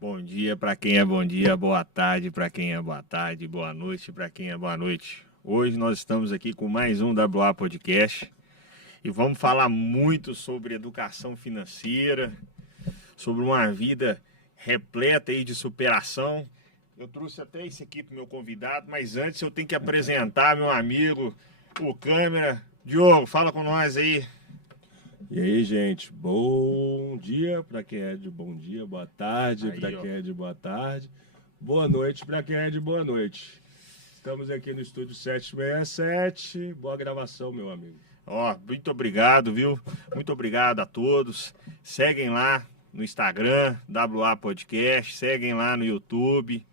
Bom dia para quem é bom dia, boa tarde para quem é boa tarde, boa noite para quem é boa noite. Hoje nós estamos aqui com mais um WA Podcast e vamos falar muito sobre educação financeira, sobre uma vida repleta aí de superação. Eu trouxe até esse aqui para o meu convidado, mas antes eu tenho que apresentar meu amigo, o câmera. Diogo, fala com nós aí. E aí, gente, bom dia para quem é de bom dia, boa tarde para Aí, ó. quem é de boa tarde, boa noite para quem é de boa noite. Estamos aqui no estúdio 767, boa gravação, meu amigo. Ó, muito obrigado, viu? Muito obrigado a todos. Seguem lá no Instagram, WA Podcast, seguem lá no YouTube.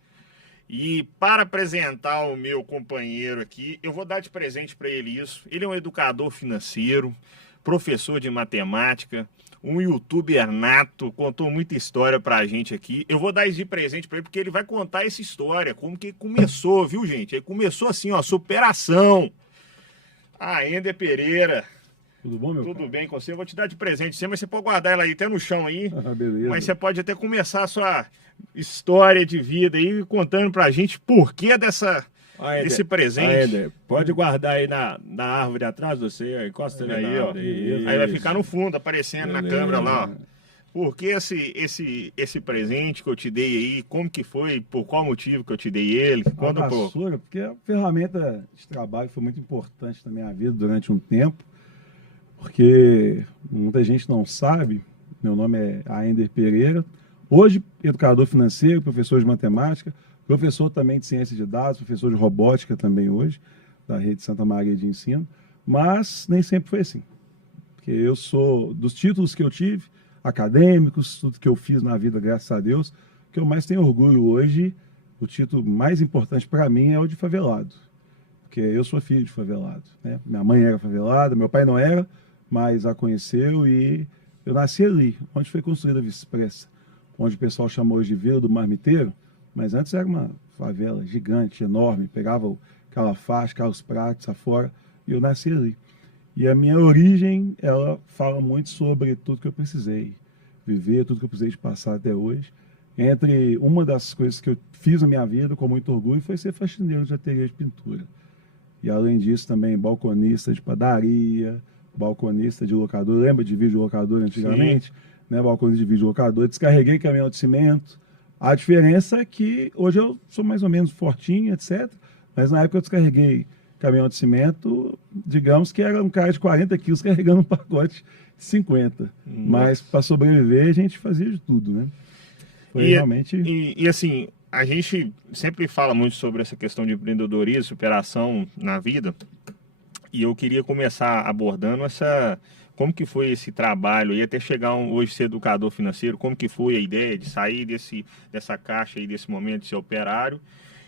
E para apresentar o meu companheiro aqui, eu vou dar de presente para ele isso. Ele é um educador financeiro, professor de matemática, um youtuber nato, contou muita história pra gente aqui. Eu vou dar isso de presente para ele porque ele vai contar essa história, como que começou, viu, gente? Ele começou assim, ó, superação. Ender Pereira, Tudo bom, meu tudo cara? bem com você? Eu vou te dar de presente, mas você pode guardar ela aí até no chão aí. Ah, beleza. Mas você pode até começar a sua história de vida aí, contando pra gente por que desse presente. Ender, pode guardar aí na árvore atrás de você, encosta ele Aí, na ó. árvore. Aí vai Isso. ficar no fundo, aparecendo na Beleza. câmera lá, ó. Por que esse presente que eu te dei aí? Como que foi? Por qual motivo que eu te dei ele? A Conta um pouco. vassoura, porque a ferramenta de trabalho foi muito importante na minha vida durante um tempo, porque muita gente não sabe, meu nome é Aender Pereira, hoje educador financeiro, professor de matemática, professor também de ciência de dados, professor de robótica também hoje, da Rede Santa Maria de Ensino, mas nem sempre foi assim, porque eu sou, dos títulos que eu tive, acadêmicos, tudo que eu fiz na vida, graças a Deus, o que eu mais tenho orgulho hoje, o título mais importante para mim é o de favelado, porque eu sou filho de favelado, né? Minha mãe era favelada, meu pai não era, mas a conheceu e eu nasci ali, onde foi construída a Via Expressa, onde o pessoal chamou hoje de Vila do Marmiteiro, mas antes era uma favela gigante, enorme, pegava aquela faixa, Carlos Prates afora, e eu nasci ali. E a minha origem, ela fala muito sobre tudo que eu precisei viver, tudo que eu precisei de passar até hoje. Entre uma das coisas que eu fiz na minha vida com muito orgulho foi ser faxineiro de ateliê de pintura. E além disso também balconista de padaria, balconista de locador, lembra de videolocador antigamente? Né, balconista de videolocador, descarreguei caminhão de cimento. A diferença é que hoje eu sou mais ou menos fortinho, etc. Mas na época eu descarreguei caminhão de cimento, digamos que era um cara de 40 quilos carregando um pacote de 50. Nossa. Mas para sobreviver a gente fazia de tudo, né? Foi realmente... E assim, a gente sempre fala muito sobre essa questão de empreendedorismo, superação na vida. E eu queria começar abordando como que foi esse trabalho e até chegar hoje ser educador financeiro, como que foi a ideia de sair dessa caixa aí, desse momento de ser operário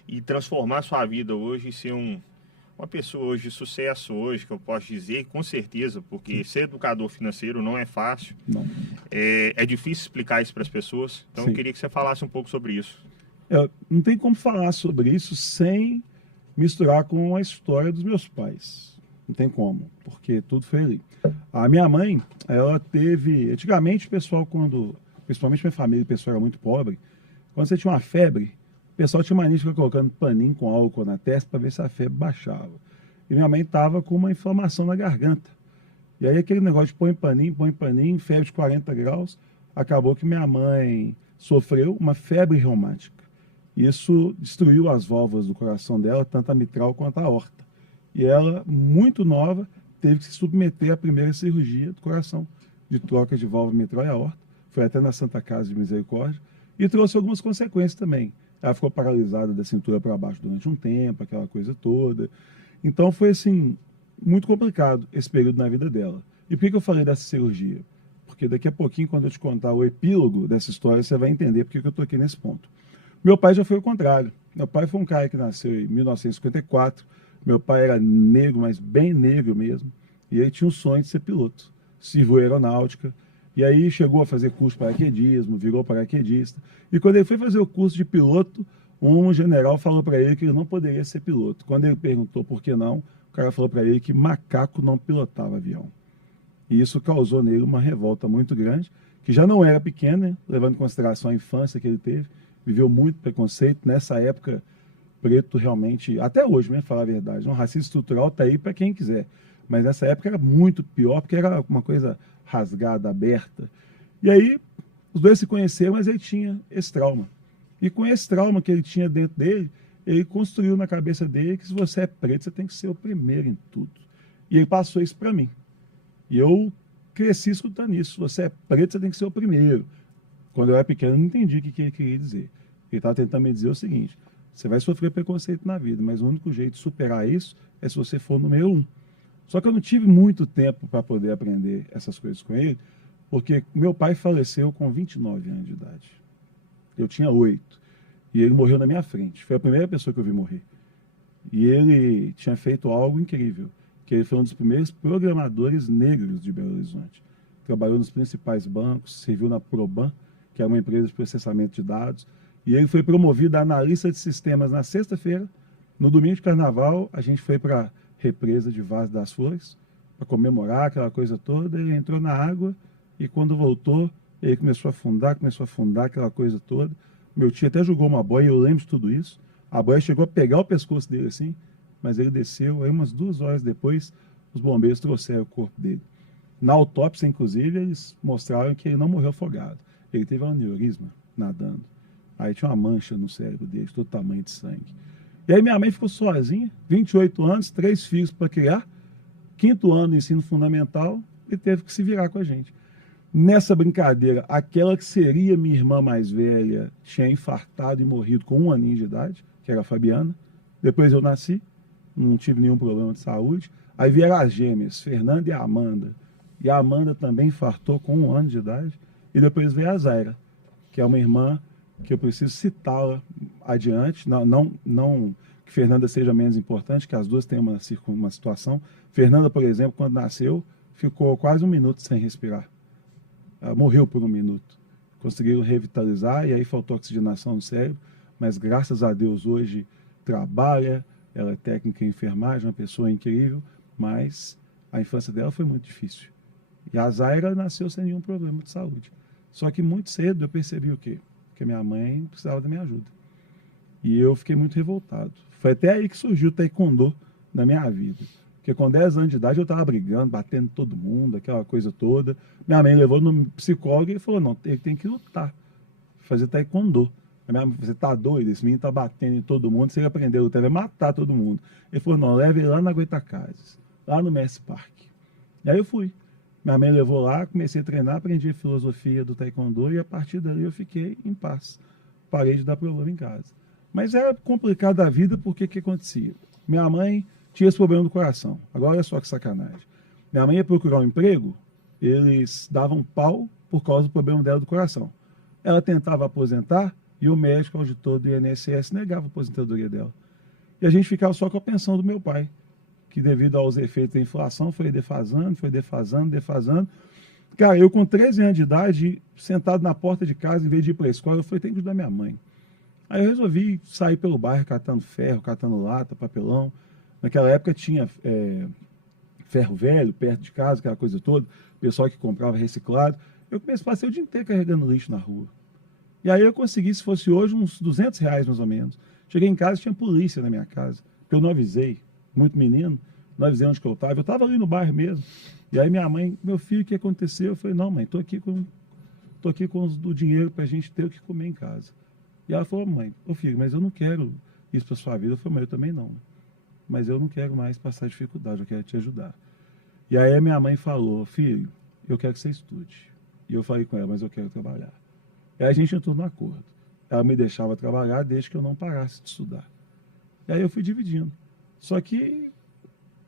e transformar sua vida hoje em ser uma pessoa hoje de sucesso hoje, que eu posso dizer, com certeza, porque ser educador financeiro não é fácil. Não. É difícil explicar isso para as pessoas. Então eu Sim. queria que você falasse um pouco sobre isso. Não tem como falar sobre isso sem misturar com a história dos meus pais. Não tem como, porque tudo foi ali. A minha mãe, ela teve... Antigamente, o pessoal, principalmente minha família, o pessoal era muito pobre. Quando você tinha uma febre, o pessoal tinha mania de ficar colocando paninho com álcool na testa para ver se a febre baixava. E minha mãe estava com uma inflamação na garganta. E aí aquele negócio de põe paninho, febre de 40 graus, acabou que minha mãe sofreu uma febre reumática. Isso destruiu as válvulas do coração dela, tanto a mitral quanto a aorta. E ela, muito nova, teve que se submeter à primeira cirurgia do coração, de troca de válvula mitral e aorta. Foi até na Santa Casa de Misericórdia. E trouxe algumas consequências também. Ela ficou paralisada da cintura para baixo durante um tempo, aquela coisa toda. Então foi assim, muito complicado esse período na vida dela. E por que eu falei dessa cirurgia? Porque daqui a pouquinho, quando eu te contar o epílogo dessa história, você vai entender por que eu estou aqui nesse ponto. Meu pai já foi o contrário. Meu pai foi um cara que nasceu em 1954. Meu pai era negro, mas bem negro mesmo. E ele tinha um sonho de ser piloto. Civil aeronáutica. E aí chegou a fazer curso de paraquedismo, virou paraquedista. E quando ele foi fazer o curso de piloto, um general falou para ele que ele não poderia ser piloto. Quando ele perguntou por que não, o cara falou para ele que macaco não pilotava avião. E isso causou nele uma revolta muito grande, que já não era pequeno, né? Levando em consideração a infância que ele teve, viveu muito preconceito. Nessa época, preto realmente, até hoje, né, falar a verdade, um racismo estrutural está aí para quem quiser. Mas nessa época era muito pior, porque era uma coisa rasgada, aberta. E aí, os dois se conheceram, mas ele tinha esse trauma. E com esse trauma que ele tinha dentro dele, ele construiu na cabeça dele que se você é preto, você tem que ser o primeiro em tudo. E ele passou isso para mim. E eu cresci escutando isso. Se você é preto, você tem que ser o primeiro. Quando eu era pequeno, eu não entendi o que ele queria dizer. Ele estava tentando me dizer o seguinte: você vai sofrer preconceito na vida, mas o único jeito de superar isso é se você for o número 1. Só que eu não tive muito tempo para poder aprender essas coisas com ele, porque meu pai faleceu com 29 anos de idade. Eu tinha 8. E ele morreu na minha frente. Foi a primeira pessoa que eu vi morrer. E ele tinha feito algo incrível, que ele foi um dos primeiros programadores negros de Belo Horizonte. Trabalhou nos principais bancos, serviu na Proban, que é uma empresa de processamento de dados, e ele foi promovido a analista de sistemas na sexta-feira. No domingo de carnaval, a gente foi para a represa de Vaz das Flores, para comemorar aquela coisa toda. Ele entrou na água e quando voltou, ele começou a afundar aquela coisa toda. Meu tio até jogou uma boia, eu lembro de tudo isso. A boia chegou a pegar o pescoço dele assim, mas ele desceu. Aí umas 2 horas depois, os bombeiros trouxeram o corpo dele. Na autópsia, inclusive, eles mostraram que ele não morreu afogado. Ele teve um aneurisma nadando. Aí tinha uma mancha no cérebro dele, de todo tamanho de sangue. E aí minha mãe ficou sozinha, 28 anos, 3 filhos para criar, 5º ano de ensino fundamental, e teve que se virar com a gente. Nessa brincadeira, aquela que seria minha irmã mais velha tinha infartado e morrido com 1 aninho de idade, que era a Fabiana. Depois eu nasci, não tive nenhum problema de saúde. Aí vieram as gêmeas, Fernanda e a Amanda. E a Amanda também infartou com 1 ano de idade. E depois veio a Zaira, que é uma irmã que eu preciso citá-la adiante. Não que Fernanda seja menos importante, que as duas têm uma situação. Fernanda, por exemplo, quando nasceu, ficou quase 1 minuto sem respirar. Ela morreu por 1 minuto. Conseguiram revitalizar e aí faltou oxigenação no cérebro, mas graças a Deus hoje trabalha, ela é técnica em enfermagem, uma pessoa incrível, mas a infância dela foi muito difícil. E a Zaira nasceu sem nenhum problema de saúde. Só que muito cedo eu percebi o quê? Que minha mãe precisava da minha ajuda. E eu fiquei muito revoltado. Foi até aí que surgiu o taekwondo na minha vida. Porque com 10 anos de idade eu estava brigando, batendo todo mundo, aquela coisa toda. Minha mãe levou no psicólogo e falou: não, ele tem que lutar, fazer taekwondo. Minha mãe, você tá doido? Esse menino tá batendo em todo mundo, se ele aprender a lutar, vai matar todo mundo. Ele falou: não, leve ele lá na Goitacazes, lá no Mestre Park. E aí eu fui. Minha mãe levou lá, comecei a treinar, aprendi a filosofia do taekwondo e a partir dali eu fiquei em paz. Parei de dar problema em casa. Mas era complicado a vida porque o que acontecia? Minha mãe tinha esse problema do coração. Agora olha só que sacanagem. Minha mãe ia procurar um emprego, eles davam pau por causa do problema dela do coração. Ela tentava aposentar e o médico auditor do INSS negava a aposentadoria dela. E a gente ficava só com a pensão do meu pai, que devido aos efeitos da inflação foi defasando. Cara, eu com 13 anos de idade, sentado na porta de casa, em vez de ir para a escola, eu falei: tem que ajudar minha mãe. Aí eu resolvi sair pelo bairro catando ferro, catando lata, papelão. Naquela época tinha ferro velho perto de casa, aquela coisa toda, pessoal que comprava reciclado. Eu passei o dia inteiro carregando lixo na rua. E aí eu consegui, se fosse hoje, uns R$200 mais ou menos. Cheguei em casa, tinha polícia na minha casa, porque eu não avisei, muito menino, não avisei onde que eu estava ali no bairro mesmo. E aí minha mãe: meu filho, o que aconteceu? Eu falei: não, mãe, tô aqui com o dinheiro pra gente ter o que comer em casa. E ela falou: mãe, ô filho, mas eu não quero isso pra sua vida. Eu falei: mãe, eu também não. Mas eu não quero mais passar dificuldade, eu quero te ajudar. E aí a minha mãe falou: filho, eu quero que você estude. E eu falei com ela: mas eu quero trabalhar. E aí a gente entrou no acordo. Ela me deixava trabalhar desde que eu não parasse de estudar. E aí eu fui dividindo. Só que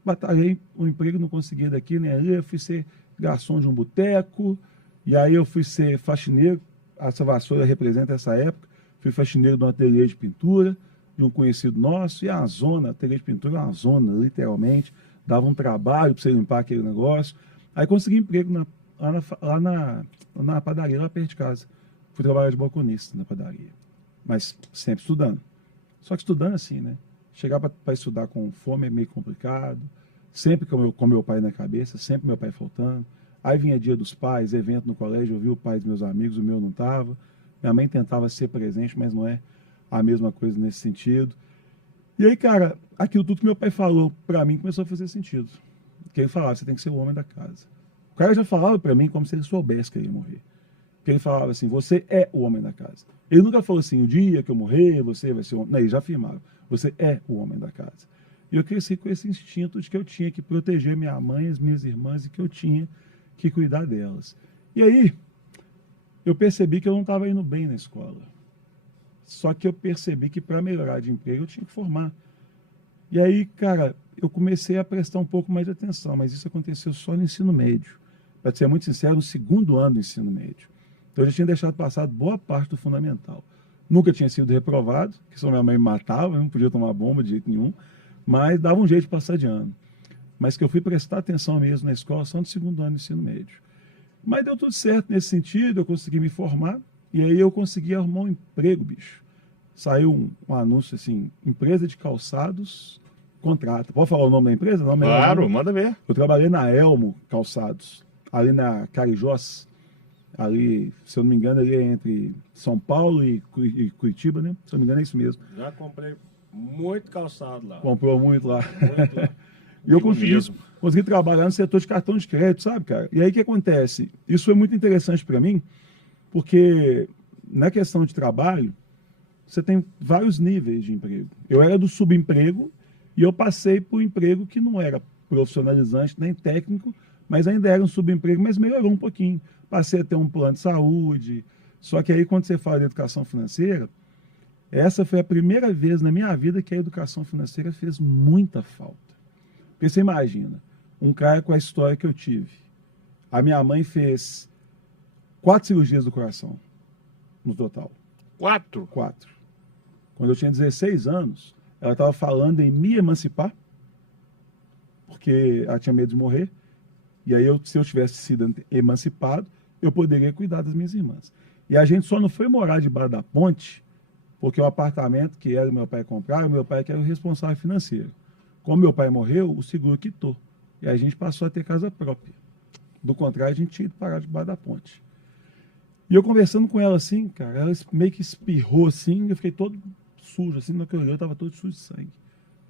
batalhei um emprego, não conseguia daqui nem ali. Eu fui ser garçom de um boteco, e aí eu fui ser faxineiro. Essa vassoura representa essa época. Fui faxineiro de um ateliê de pintura, de um conhecido nosso, e a zona, ateliê de pintura é uma zona, literalmente. Dava um trabalho para você limpar aquele negócio. Aí consegui emprego lá na padaria, lá perto de casa. Fui trabalhar de balconista na padaria, mas sempre estudando. Só que estudando assim, né? Chegar para estudar com fome é meio complicado, sempre com meu pai na cabeça, sempre meu pai faltando. Aí vinha dia dos pais, evento no colégio, eu vi o pai dos meus amigos, o meu não estava. Minha mãe tentava ser presente, mas não é a mesma coisa nesse sentido. E aí, cara, aquilo tudo que meu pai falou pra mim começou a fazer sentido. Porque ele falava, você tem que ser o homem da casa. O cara já falava pra mim como se ele soubesse que ele ia morrer. Porque ele falava assim, você é o homem da casa. Ele nunca falou assim, o dia que eu morrer, você vai ser o homem. Não, ele já afirmava, você é o homem da casa. E eu cresci com esse instinto de que eu tinha que proteger minha mãe, as minhas irmãs, e que eu tinha que cuidar delas. E aí, eu percebi que eu não estava indo bem na escola. Só que eu percebi que para melhorar de emprego eu tinha que formar. E aí, cara, eu comecei a prestar um pouco mais de atenção, mas isso aconteceu só no ensino médio. Para ser muito sincero, no segundo ano do ensino médio. Então eu já tinha deixado passar boa parte do fundamental. Nunca tinha sido reprovado, que só minha mãe me matava, eu não podia tomar bomba de jeito nenhum, mas dava um jeito de passar de ano. Mas que eu fui prestar atenção mesmo na escola só no segundo ano do ensino médio. Mas deu tudo certo nesse sentido, eu consegui me formar, e aí eu consegui arrumar um emprego, bicho. Saiu um anúncio assim, empresa de calçados, contrata. Pode falar o nome da empresa? Não, Claro, manda ver. Eu trabalhei na Elmo Calçados, ali na Carijós, ali, se eu não me engano, ali é entre São Paulo e Curitiba, né? Se eu não me engano é isso mesmo. Já comprei muito calçado lá. Comprou muito lá. Muito lá. E eu Digo mesmo. consegui trabalhar no setor de cartão de crédito, sabe, cara? E aí o que acontece? Isso foi muito interessante para mim, porque na questão de trabalho, você tem vários níveis de emprego. Eu era do subemprego e eu passei por um emprego que não era profissionalizante nem técnico, mas ainda era um subemprego, mas melhorou um pouquinho. Passei a ter um plano de saúde. Só que aí, quando você fala de educação financeira, essa foi a primeira vez na minha vida que a educação financeira fez muita falta. Porque você imagina, um cara com a história que eu tive. A minha mãe fez 4 cirurgias do coração, no total. 4? 4. Quando eu tinha 16 anos, ela estava falando em me emancipar, porque ela tinha medo de morrer. E aí, se eu tivesse sido emancipado, eu poderia cuidar das minhas irmãs. E a gente só não foi morar debaixo da ponte, porque o apartamento que era o meu pai comprar, o meu pai que era o responsável financeiro. Como meu pai morreu, o seguro quitou. E a gente passou a ter casa própria. Do contrário, a gente tinha ido parar debaixo da ponte. E eu conversando com ela assim, cara, ela meio que espirrou assim, eu fiquei todo sujo, assim, no que eu olhei, eu estava todo sujo de sangue.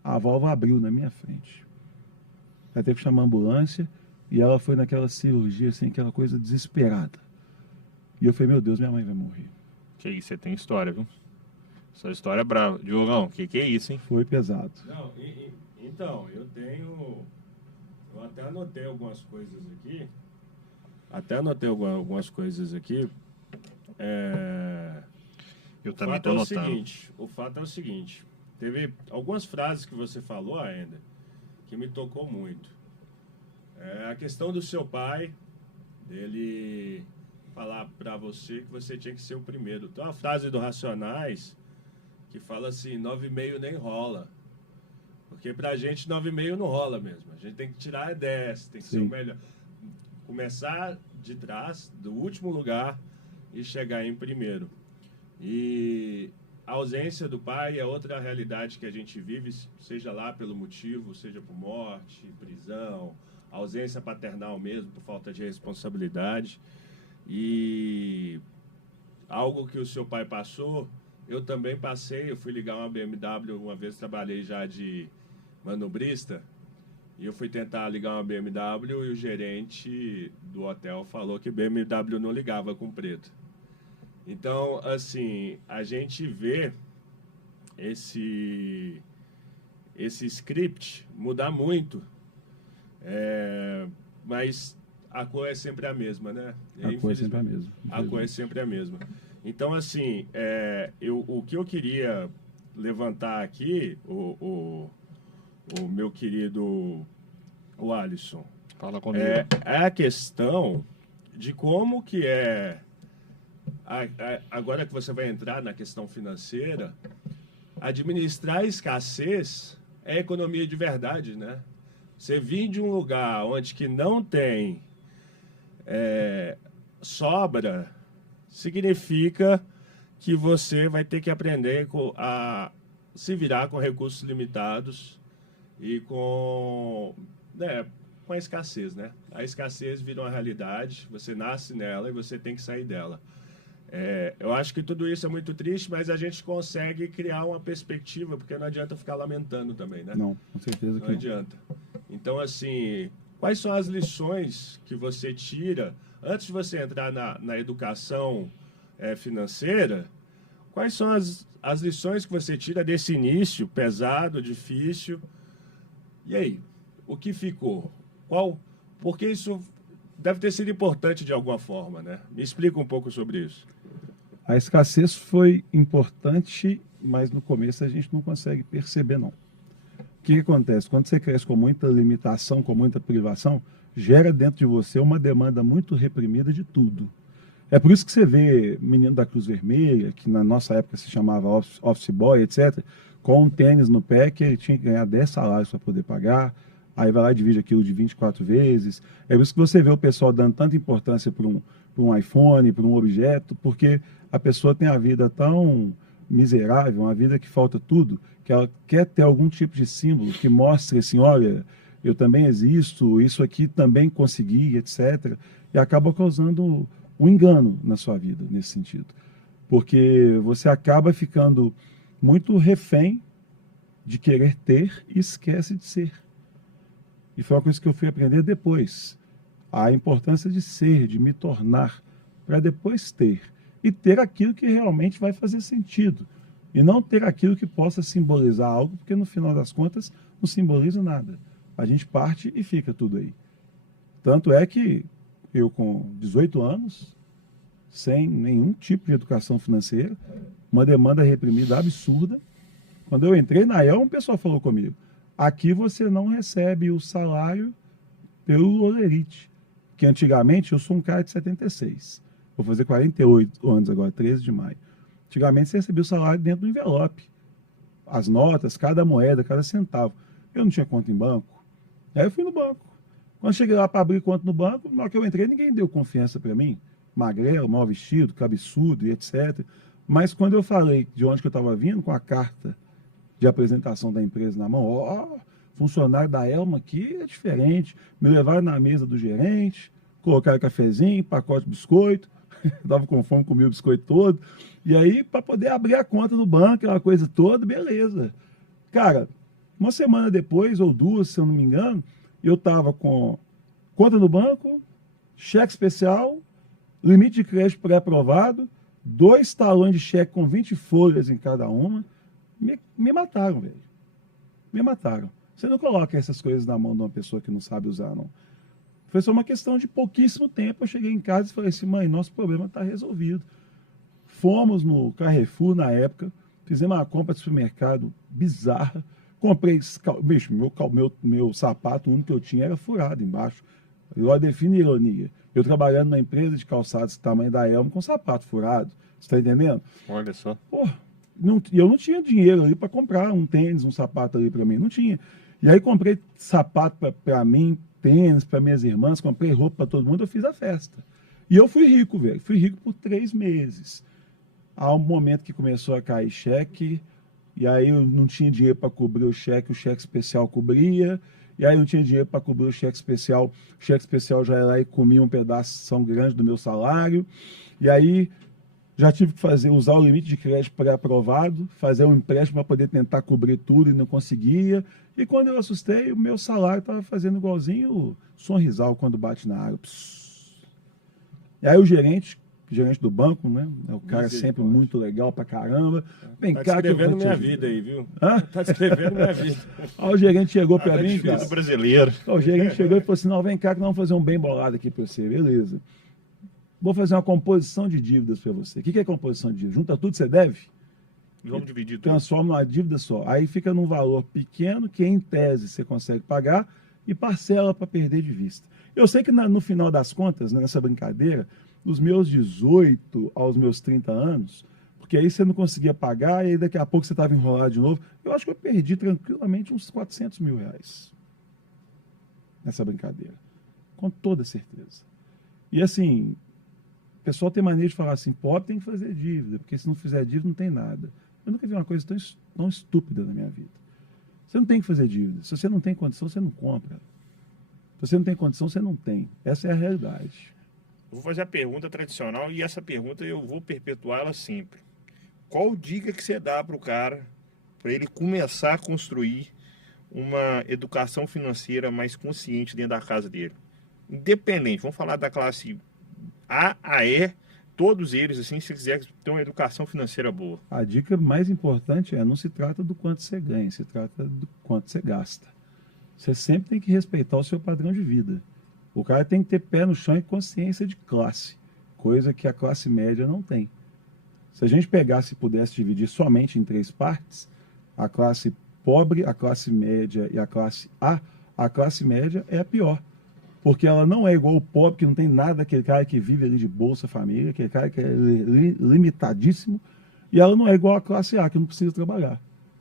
A válvula abriu na minha frente. Ela teve que chamar a ambulância e ela foi naquela cirurgia, assim, aquela coisa desesperada. E eu falei, meu Deus, minha mãe vai morrer. Que isso, você tem história, viu? Essa história é brava. Diogão, que é isso, hein? Foi pesado. Não, então, eu tenho... Eu até anotei algumas coisas aqui. Eu também tô anotando. O fato é o seguinte. Teve algumas frases que você falou ainda que me tocou muito. A questão do seu pai, dele falar pra você que você tinha que ser o primeiro. Tem uma frase do Racionais que fala assim, 9,5 nem rola. Porque pra gente 9,5 não rola mesmo. A gente tem que tirar 10, tem que ser o melhor. Começar de trás, do último lugar e chegar em primeiro. E a ausência do pai é outra realidade que a gente vive, seja lá pelo motivo, seja por morte, prisão, ausência paternal mesmo, por falta de responsabilidade. E algo que o seu pai passou, eu também passei. Eu fui ligar uma BMW, uma vez trabalhei já de manobrista, e eu fui tentar ligar uma BMW e o gerente do hotel falou que BMW não ligava com preto. Então, assim, a gente vê esse script mudar muito, mas a cor é sempre a mesma, né? A cor é sempre a mesma. A cor é sempre a mesma. Então, assim, o que eu queria levantar aqui, o meu querido o Alisson, Fala comigo. é a questão de como que agora que você vai entrar na questão financeira, administrar a escassez é economia de verdade, né? Você vir de um lugar onde que não tem sobra, significa que você vai ter que aprender a se virar com recursos limitados e com com a escassez, né? A escassez vira uma realidade, você nasce nela e você tem que sair dela. Eu acho que tudo isso é muito triste, mas a gente consegue criar uma perspectiva, porque não adianta ficar lamentando também, né? Não, com certeza que Não adianta. Então, assim, quais são as lições que você tira, antes de você entrar na educação financeira, quais são as lições que você tira desse início pesado, difícil? E aí, o que ficou? Porque isso deve ter sido importante de alguma forma, né? Me explica um pouco sobre isso. A escassez foi importante, mas no começo a gente não consegue perceber, não. O que acontece? Quando você cresce com muita limitação, com muita privação, gera dentro de você uma demanda muito reprimida de tudo. É por isso que você vê menino da Cruz Vermelha, que na nossa época se chamava office boy, etc., com um tênis no pé que ele tinha que ganhar 10 salários para poder pagar, aí vai lá e divide aquilo de 24 vezes. É por isso que você vê o pessoal dando tanta importância para um iPhone, para um objeto, porque a pessoa tem a vida tão miserável, uma vida que falta tudo, que ela quer ter algum tipo de símbolo que mostre assim, olha, eu também existo, isso aqui também consegui, etc. E acaba causando um engano na sua vida, nesse sentido. Porque você acaba ficando muito refém de querer ter e esquece de ser. E foi uma coisa que eu fui aprender depois. A importância de ser, de me tornar, para depois ter. E ter aquilo que realmente vai fazer sentido. E não ter aquilo que possa simbolizar algo, porque no final das contas não simboliza nada. A gente parte e fica tudo aí. Tanto é que eu com 18 anos, sem nenhum tipo de educação financeira, uma demanda reprimida absurda. Quando eu entrei na EL, um pessoal falou comigo, aqui você não recebe o salário pelo olerite, que antigamente eu sou um cara de 76. Vou fazer 48 anos agora, 13 de maio. Antigamente você recebia o salário dentro do envelope. As notas, cada moeda, cada centavo. Eu não tinha conta em banco. Aí eu fui no banco. Quando cheguei lá para abrir conta no banco, na hora que eu entrei, ninguém deu confiança para mim. Magrelo, mal vestido, cabeçudo e etc. Mas quando eu falei de onde que eu estava vindo, com a carta de apresentação da empresa na mão, ó, funcionário da Elma aqui é diferente. Me levaram na mesa do gerente, colocaram cafezinho, pacote de biscoito. Estava com fome, comia o biscoito todo. E aí, para poder abrir a conta no banco, aquela coisa toda, beleza. Cara, uma semana depois, ou duas, se eu não me engano, eu estava com conta no banco, cheque especial, limite de crédito pré-aprovado, 2 talões de cheque com 20 folhas em cada uma. Me mataram, velho. Me mataram. Você não coloca essas coisas na mão de uma pessoa que não sabe usar, não. Foi só uma questão de pouquíssimo tempo. Eu cheguei em casa e falei assim, mãe, nosso problema está resolvido. Fomos no Carrefour na época, fizemos uma compra de supermercado bizarra. Comprei, bicho, meu sapato, o único que eu tinha era furado embaixo. Eu defino ironia. Eu trabalhando na empresa de calçados tamanho da Elma com sapato furado. Você está entendendo? Olha só. Pô, eu não tinha dinheiro ali para comprar um tênis, um sapato ali para mim. Não tinha. E aí comprei sapato para mim, tênis para minhas irmãs, comprei roupa para todo mundo, eu fiz a festa. E eu fui rico, velho. Fui rico por 3 meses. Há um momento que começou a cair cheque, e aí eu não tinha dinheiro para cobrir o cheque especial cobria, e aí não tinha dinheiro para cobrir o cheque especial já ia lá e comia um pedaço grande do meu salário, e aí já tive que usar o limite de crédito pré-aprovado, fazer um empréstimo para poder tentar cobrir tudo e não conseguia, e quando eu assustei, o meu salário estava fazendo igualzinho o Sonrisal quando bate na água. Psss. E aí o gerente do banco, né? É o cara sempre muito legal pra caramba. Vem cá que eu vou te minha ajudar. vida aí, viu? Hã? Tá descrevendo minha vida. Aí o gerente chegou pra mim, Difícil cara. brasileiro. O gerente chegou e falou assim, não, vem cá que nós vamos fazer um bem bolado aqui pra você. Beleza. Vou fazer uma composição de dívidas pra você. O que é composição de dívidas? Junta tudo que você deve, Vamos dividir tudo. transforma numa dívida só. Aí fica num valor pequeno que, em tese, você consegue pagar e parcela para perder de vista. Eu sei que no final das contas, né, nessa brincadeira, dos meus 18 aos meus 30 anos, porque aí você não conseguia pagar e aí daqui a pouco você estava enrolado de novo, eu acho que eu perdi tranquilamente uns 400 mil reais nessa brincadeira, com toda certeza. E assim, o pessoal tem maneira de falar assim, pobre tem que fazer dívida, porque se não fizer dívida não tem nada. Eu nunca vi uma coisa tão estúpida na minha vida. Você não tem que fazer dívida. Se você não tem condição, você não compra. Você não tem condição, você não tem. Essa é a realidade. Eu vou fazer a pergunta tradicional e essa pergunta eu vou perpetuá-la sempre. Qual dica que você dá para o cara para ele começar a construir uma educação financeira mais consciente dentro da casa dele? Independente, vamos falar da classe A a E, todos eles, assim, se quiser ter uma educação financeira boa. A dica mais importante não se trata do quanto você ganha, se trata do quanto você gasta. Você sempre tem que respeitar o seu padrão de vida. O cara tem que ter pé no chão e consciência de classe, coisa que a classe média não tem. Se a gente pegasse e pudesse dividir somente em 3 partes, a classe pobre, a classe média e a classe média é a pior. Porque ela não é igual o pobre, que não tem nada, aquele cara que vive ali de Bolsa Família, aquele cara que é limitadíssimo, e ela não é igual a classe A, que não precisa trabalhar.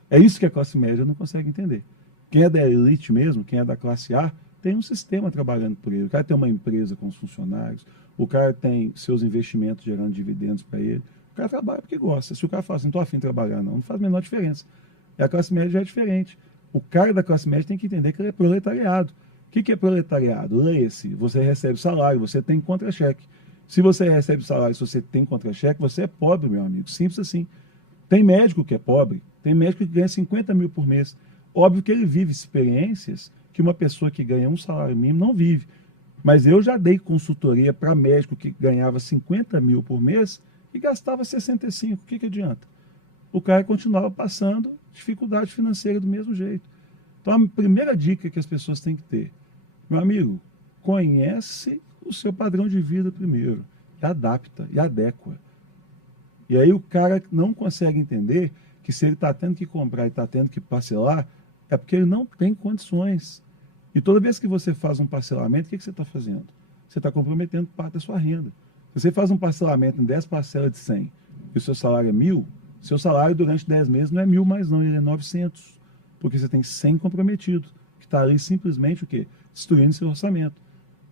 É isso que a classe média não consegue entender. Quem é da elite mesmo, quem é da classe A, tem um sistema trabalhando por ele. O cara tem uma empresa com os funcionários, o cara tem seus investimentos gerando dividendos para ele. O cara trabalha porque gosta. Se o cara fala assim, não estou afim de trabalhar, não faz a menor diferença. E a classe média já é diferente. O cara da classe média tem que entender que ele é proletariado. O que é proletariado? Leia-se, você recebe salário, você tem contra-cheque. Se você recebe salário, se você tem contra-cheque, você é pobre, meu amigo. Simples assim. Tem médico que é pobre, tem médico que ganha 50 mil por mês. Óbvio que ele vive experiências que uma pessoa que ganha um salário mínimo não vive. Mas eu já dei consultoria para médico que ganhava 50 mil por mês e gastava 65. O que adianta? O cara continuava passando dificuldade financeira do mesmo jeito. Então a primeira dica que as pessoas têm que ter, meu amigo, conhece o seu padrão de vida primeiro, e adapta, e adequa. E aí o cara não consegue entender que se ele está tendo que comprar e está tendo que parcelar, é porque ele não tem condições. E toda vez que você faz um parcelamento, o que você está fazendo? Você está comprometendo parte da sua renda. Se você faz um parcelamento em 10 parcelas de 100 e o seu salário é 1.000, seu salário durante 10 meses não é 1.000 mais não, ele é 900. Porque você tem 100 comprometido, que está ali simplesmente o quê? Destruindo seu orçamento.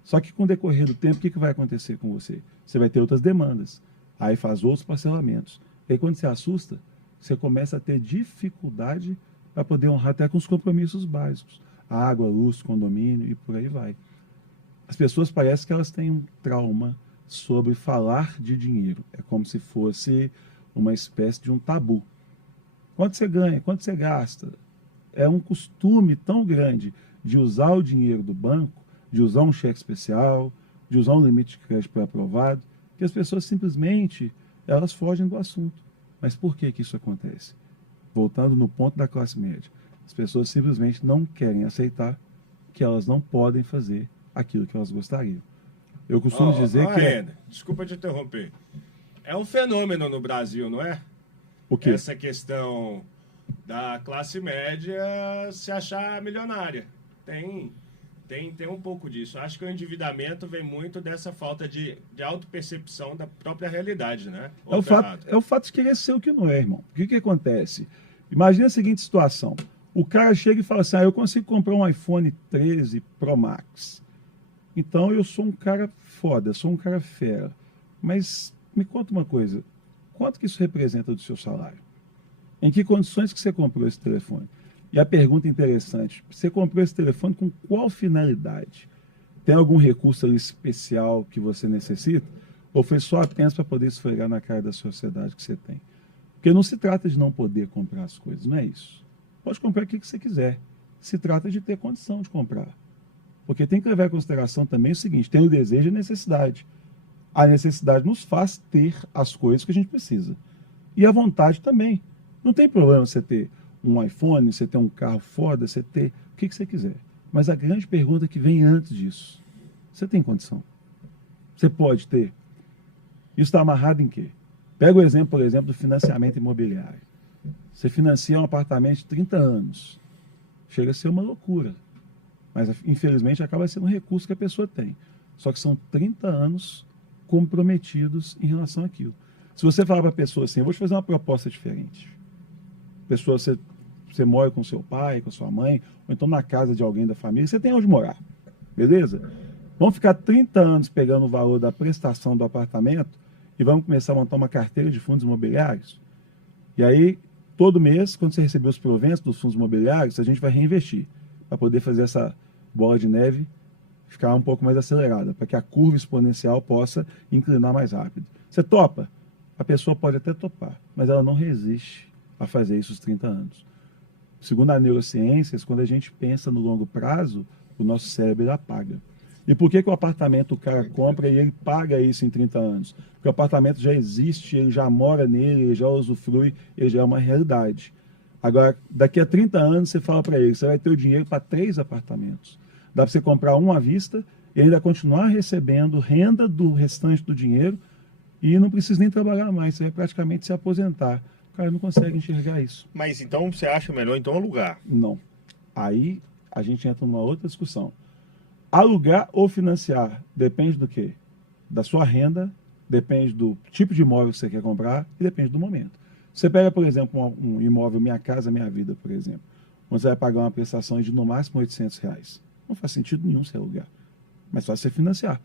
Só que com o decorrer do tempo, o que vai acontecer com você? Você vai ter outras demandas. Aí faz outros parcelamentos. E aí quando você assusta, você começa a ter dificuldade para poder honrar até com os compromissos básicos. Água, luz, condomínio e por aí vai. As pessoas parecem que elas têm um trauma sobre falar de dinheiro. É como se fosse uma espécie de um tabu. Quanto você ganha? Quanto você gasta? É um costume tão grande de usar o dinheiro do banco, de usar um cheque especial, de usar um limite de crédito pré-aprovado, que as pessoas simplesmente elas fogem do assunto. Mas por que isso acontece? Voltando no ponto da classe média, as pessoas simplesmente não querem aceitar que elas não podem fazer aquilo que elas gostariam. Eu costumo dizer que... Desculpa te interromper. É um fenômeno no Brasil, não é? O quê? Essa questão da classe média se achar milionária. Tem um pouco disso. Acho que o endividamento vem muito dessa falta de autopercepção da própria realidade, né? É o fato de querer ser o que não é, irmão. O que acontece? Imagina a seguinte situação. O cara chega e fala assim, eu consigo comprar um iPhone 13 Pro Max. Então eu sou um cara foda, sou um cara fera. Mas me conta uma coisa, quanto que isso representa do seu salário? Em que condições que você comprou esse telefone? E a pergunta interessante, você comprou esse telefone com qual finalidade? Tem algum recurso ali especial que você necessita? Ou foi só apenas para poder esfregar na cara da sociedade que você tem? Porque não se trata de não poder comprar as coisas, não é isso. Pode comprar o que você quiser. Se trata de ter condição de comprar. Porque tem que levar em consideração também o seguinte, tem o desejo e a necessidade. A necessidade nos faz ter as coisas que a gente precisa. E a vontade também. Não tem problema você ter um iPhone, você ter um carro foda, você ter o que você quiser. Mas a grande pergunta que vem antes disso, você tem condição? Você pode ter? Isso está amarrado em quê? Pega o exemplo, por exemplo, do financiamento imobiliário. Você financia um apartamento de 30 anos. Chega a ser uma loucura. Mas, infelizmente, acaba sendo um recurso que a pessoa tem. Só que são 30 anos comprometidos em relação àquilo. Se você falar para a pessoa assim, eu vou te fazer uma proposta diferente. Pessoa, você mora com seu pai, com sua mãe, ou então na casa de alguém da família, você tem onde morar. Beleza? Vamos ficar 30 anos pegando o valor da prestação do apartamento e vamos começar a montar uma carteira de fundos imobiliários. E aí, todo mês, quando você receber os proventos dos fundos imobiliários, a gente vai reinvestir para poder fazer essa bola de neve ficar um pouco mais acelerada, para que a curva exponencial possa inclinar mais rápido. Você topa? A pessoa pode até topar, mas ela não resiste a fazer isso aos 30 anos. Segundo a neurociências, quando a gente pensa no longo prazo, o nosso cérebro ele apaga. E por que o apartamento o cara compra e ele paga isso em 30 anos? Porque o apartamento já existe, ele já mora nele, ele já usufrui, ele já é uma realidade. Agora, daqui a 30 anos, você fala para ele, você vai ter o dinheiro para 3 apartamentos. Dá para você comprar um à vista e ainda continuar recebendo renda do restante do dinheiro e não precisa nem trabalhar mais, você vai praticamente se aposentar. O cara não consegue enxergar isso. Mas então você acha melhor então alugar? Não. Aí a gente entra numa outra discussão. Alugar ou financiar depende do quê? Da sua renda, depende do tipo de imóvel que você quer comprar e depende do momento. Você pega, por exemplo, um imóvel Minha Casa Minha Vida, por exemplo, onde você vai pagar uma prestação de no máximo R$ 800. Não faz sentido nenhum você alugar, mas só você financiar.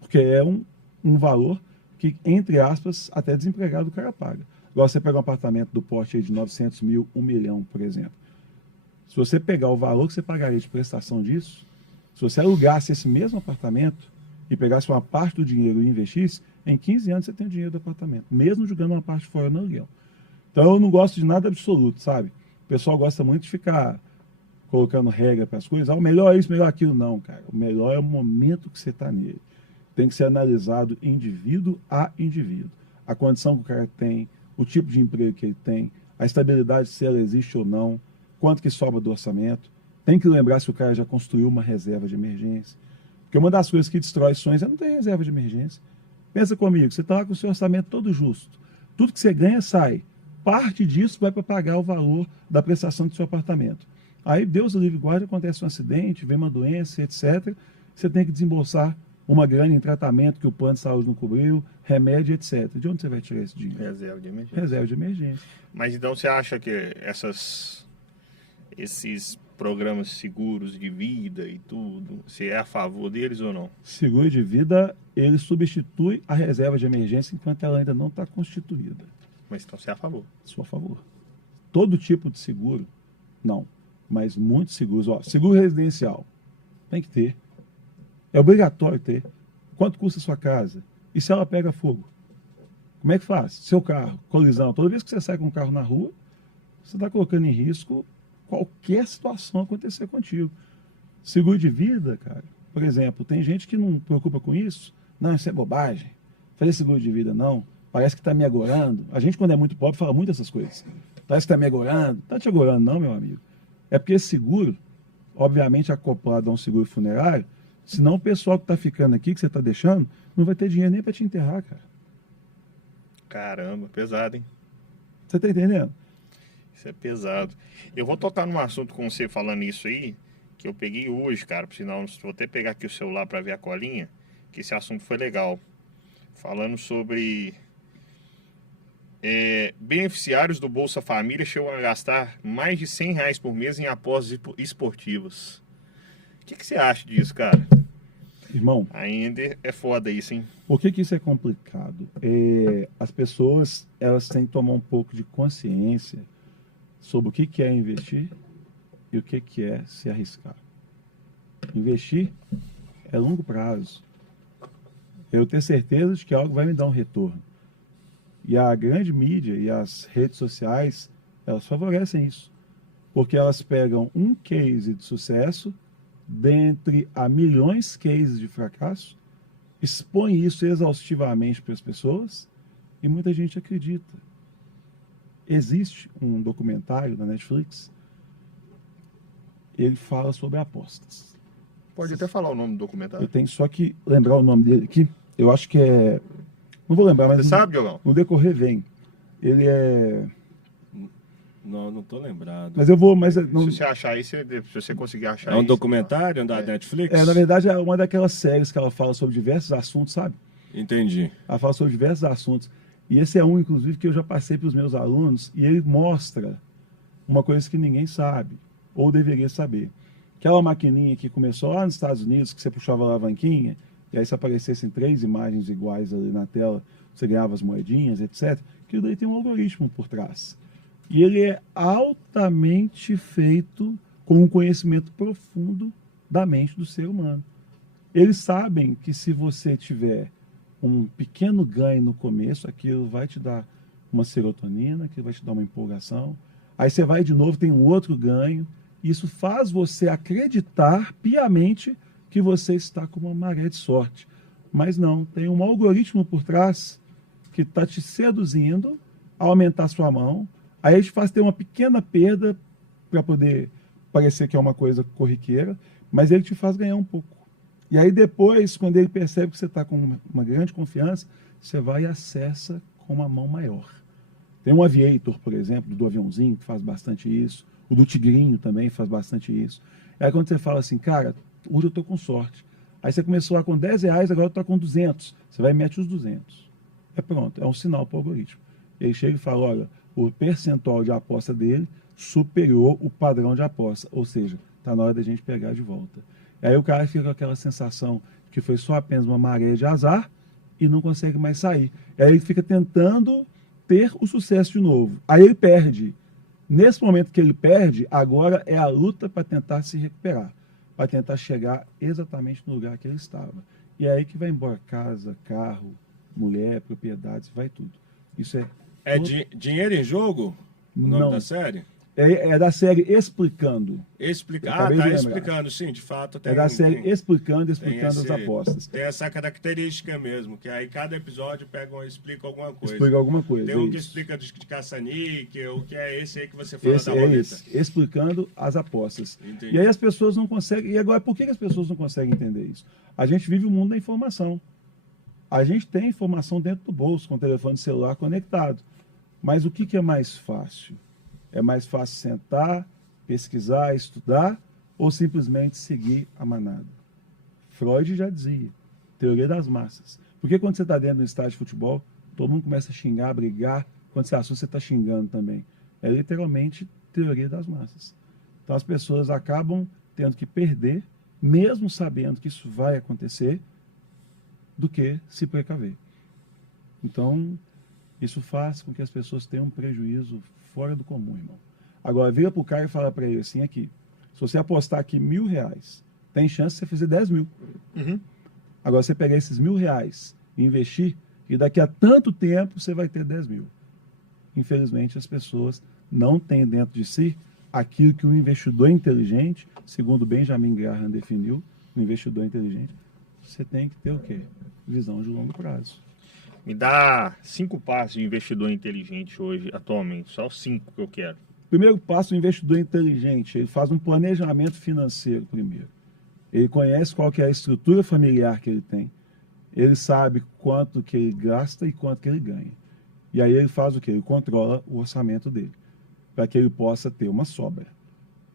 Porque é um valor que, entre aspas, até desempregado o cara paga. Agora você pega um apartamento do porte aí de 900 mil, 1 milhão, por exemplo. Se você pegar o valor que você pagaria de prestação disso, se você alugasse esse mesmo apartamento e pegasse uma parte do dinheiro e investisse, em 15 anos você tem o dinheiro do apartamento, mesmo jogando uma parte fora no aluguel. Então eu não gosto de nada absoluto, sabe? O pessoal gosta muito de ficar colocando regra para as coisas. Ah, o melhor é isso, o melhor é aquilo. Não, cara. O melhor é o momento que você está nele. Tem que ser analisado indivíduo a indivíduo. A condição que o cara tem, o tipo de emprego que ele tem, a estabilidade, se ela existe ou não, quanto que sobra do orçamento. Tem que lembrar se o cara já construiu uma reserva de emergência. Porque uma das coisas que destrói sonhos é não ter reserva de emergência. Pensa comigo, você está lá com o seu orçamento todo justo. Tudo que você ganha sai. Parte disso vai para pagar o valor da prestação do seu apartamento. Aí, Deus o livre guarde, acontece um acidente, vem uma doença, etc. Você tem que desembolsar uma grana em tratamento que o plano de saúde não cobriu, remédio, etc. De onde você vai tirar esse dinheiro? Reserva de emergência. Reserva de emergência. Mas então você acha que esses programas seguros de vida e tudo, você é a favor deles ou não? Seguro de vida, ele substitui a reserva de emergência enquanto ela ainda não está constituída. Mas então você é a favor? Sou a favor. Todo tipo de seguro, não. Mas muitos seguros. Ó, seguro residencial, tem que ter. É obrigatório ter. Quanto custa a sua casa? E se ela pega fogo? Como é que faz? Seu carro, colisão. Toda vez que você sai com um carro na rua, você está colocando em risco qualquer situação acontecer contigo. Seguro de vida, cara, por exemplo, tem gente que não preocupa com isso. Não, isso é bobagem. Fazer seguro de vida, não. Parece que está me agorando. A gente, quando é muito pobre, fala muito dessas coisas. Parece que está me agorando. Está te agorando, não, meu amigo. É porque esse seguro, obviamente acoplado a um seguro funerário, senão o pessoal que está ficando aqui, que você está deixando, não vai ter dinheiro nem para te enterrar, cara. Caramba, pesado, hein? Você está entendendo? Isso é pesado. Eu vou tocar num assunto com você falando isso aí, que eu peguei hoje, cara, por sinal, vou até pegar aqui o celular para ver a colinha, que esse assunto foi legal. Falando sobre beneficiários do Bolsa Família chegam a gastar mais de R$ 100 por mês em apostas esportivas. O que você acha disso, cara? Irmão, Ainda é foda isso, hein? por que isso é complicado? As pessoas, elas têm que tomar um pouco de consciência sobre o que é investir e o que é se arriscar. Investir é longo prazo. Eu tenho certeza de que algo vai me dar um retorno. E a grande mídia e as redes sociais, elas favorecem isso. Porque elas pegam um case de sucesso dentre a milhões de cases de fracasso, expõem isso exaustivamente para as pessoas e muita gente acredita. Existe um documentário da Netflix, ele fala sobre apostas. Pode até falar o nome do Eu documentário. tenho só que lembrar o nome dele aqui. Eu acho que é... Não vou lembrar, mas Você sabe, Diogão? no decorrer vem. Ele é... Não tô lembrado. Mas eu vou... Mas não... Se você achar aí, se você conseguir achar É um aí, documentário da Netflix? Na verdade, é uma daquelas séries que ela fala sobre diversos assuntos, sabe? Entendi. Ela fala sobre diversos assuntos. E esse é um, inclusive, que eu já passei para os meus alunos, e ele mostra uma coisa que ninguém sabe, ou deveria saber. Aquela maquininha que começou lá nos Estados Unidos, que você puxava a alavanquinha, e aí se aparecessem 3 imagens iguais ali na tela, você ganhava as moedinhas, etc. Aquilo daí tem um algoritmo por trás. E ele é altamente feito com um conhecimento profundo da mente do ser humano. eles sabem que se você tiver um pequeno ganho no começo, aquilo vai te dar uma serotonina, que vai te dar uma empolgação. Aí você vai de novo, tem um outro ganho. Isso faz você acreditar piamente que você está com uma maré de sorte. Mas não, tem um algoritmo por trás que está te seduzindo a aumentar sua mão. Aí ele te faz ter uma pequena perda para poder parecer que é uma coisa corriqueira, mas ele te faz ganhar um pouco. E aí depois, quando ele percebe que você está com uma grande confiança, você vai e acessa com uma mão maior. Tem um Aviator, por exemplo, do aviãozinho, que faz bastante isso. O do Tigrinho também faz bastante isso. Aí quando você fala assim, cara, hoje eu estou com sorte. Aí você começou lá com R$10, agora está com 200. Você vai e mete os 200. É pronto, é um sinal para o algoritmo. Ele chega e fala, olha, o percentual de aposta dele superou o padrão de aposta. Ou seja, está na hora da gente pegar de volta. E aí o cara fica com aquela sensação que foi só apenas uma maré de azar e não consegue mais sair. E aí ele fica tentando ter o sucesso de novo. Aí ele perde. Nesse momento que ele perde, agora é a luta para tentar se recuperar, para tentar chegar exatamente no lugar que ele estava. E é aí que vai embora casa, carro, mulher, propriedades, vai tudo. Isso é... É Dinheiro em Jogo? O nome Não. da série? É da série Explicando. Tá explicando, sim, de fato. É da série Explicando as apostas. Tem essa característica mesmo, que aí cada episódio explica alguma coisa. Explica alguma coisa. Tem um que explica de caça-níquel, que é esse aí que você fala esse da roleta. Esse, Explicando as apostas. Entendi. E aí as pessoas não conseguem... E agora, por que as pessoas não conseguem entender isso? A gente vive o mundo da informação. A gente tem informação dentro do bolso, com o telefone celular conectado. Mas o que é mais fácil? É mais fácil sentar, pesquisar, estudar ou simplesmente seguir a manada? Freud já dizia, teoria das massas. Porque quando você está dentro do estádio de futebol, todo mundo começa a xingar, brigar. Quando você assusta, você está xingando também. É literalmente teoria das massas. Então as pessoas acabam tendo que perder, mesmo sabendo que isso vai acontecer, do que se precaver. Então, isso faz com que as pessoas tenham um prejuízo fora do comum, irmão. Agora, vira pro cara e fala para ele assim, aqui, se você apostar aqui R$1.000, tem chance de você fazer 10 mil. Uhum. Agora, você pegar esses R$1.000 e investir, e daqui a tanto tempo você vai ter 10 mil. Infelizmente, as pessoas não têm dentro de si aquilo que o investidor inteligente, segundo Benjamin Graham definiu, o investidor inteligente, você tem que ter o quê? Visão de longo prazo. Me dá 5 passos de investidor inteligente hoje, atualmente. Só os 5 que eu quero. Primeiro passo, o investidor inteligente, ele faz um planejamento financeiro primeiro. Ele conhece qual que é a estrutura familiar que ele tem. Ele sabe quanto que ele gasta e quanto que ele ganha. E aí ele faz o quê? Ele controla o orçamento dele, para que ele possa ter uma sobra.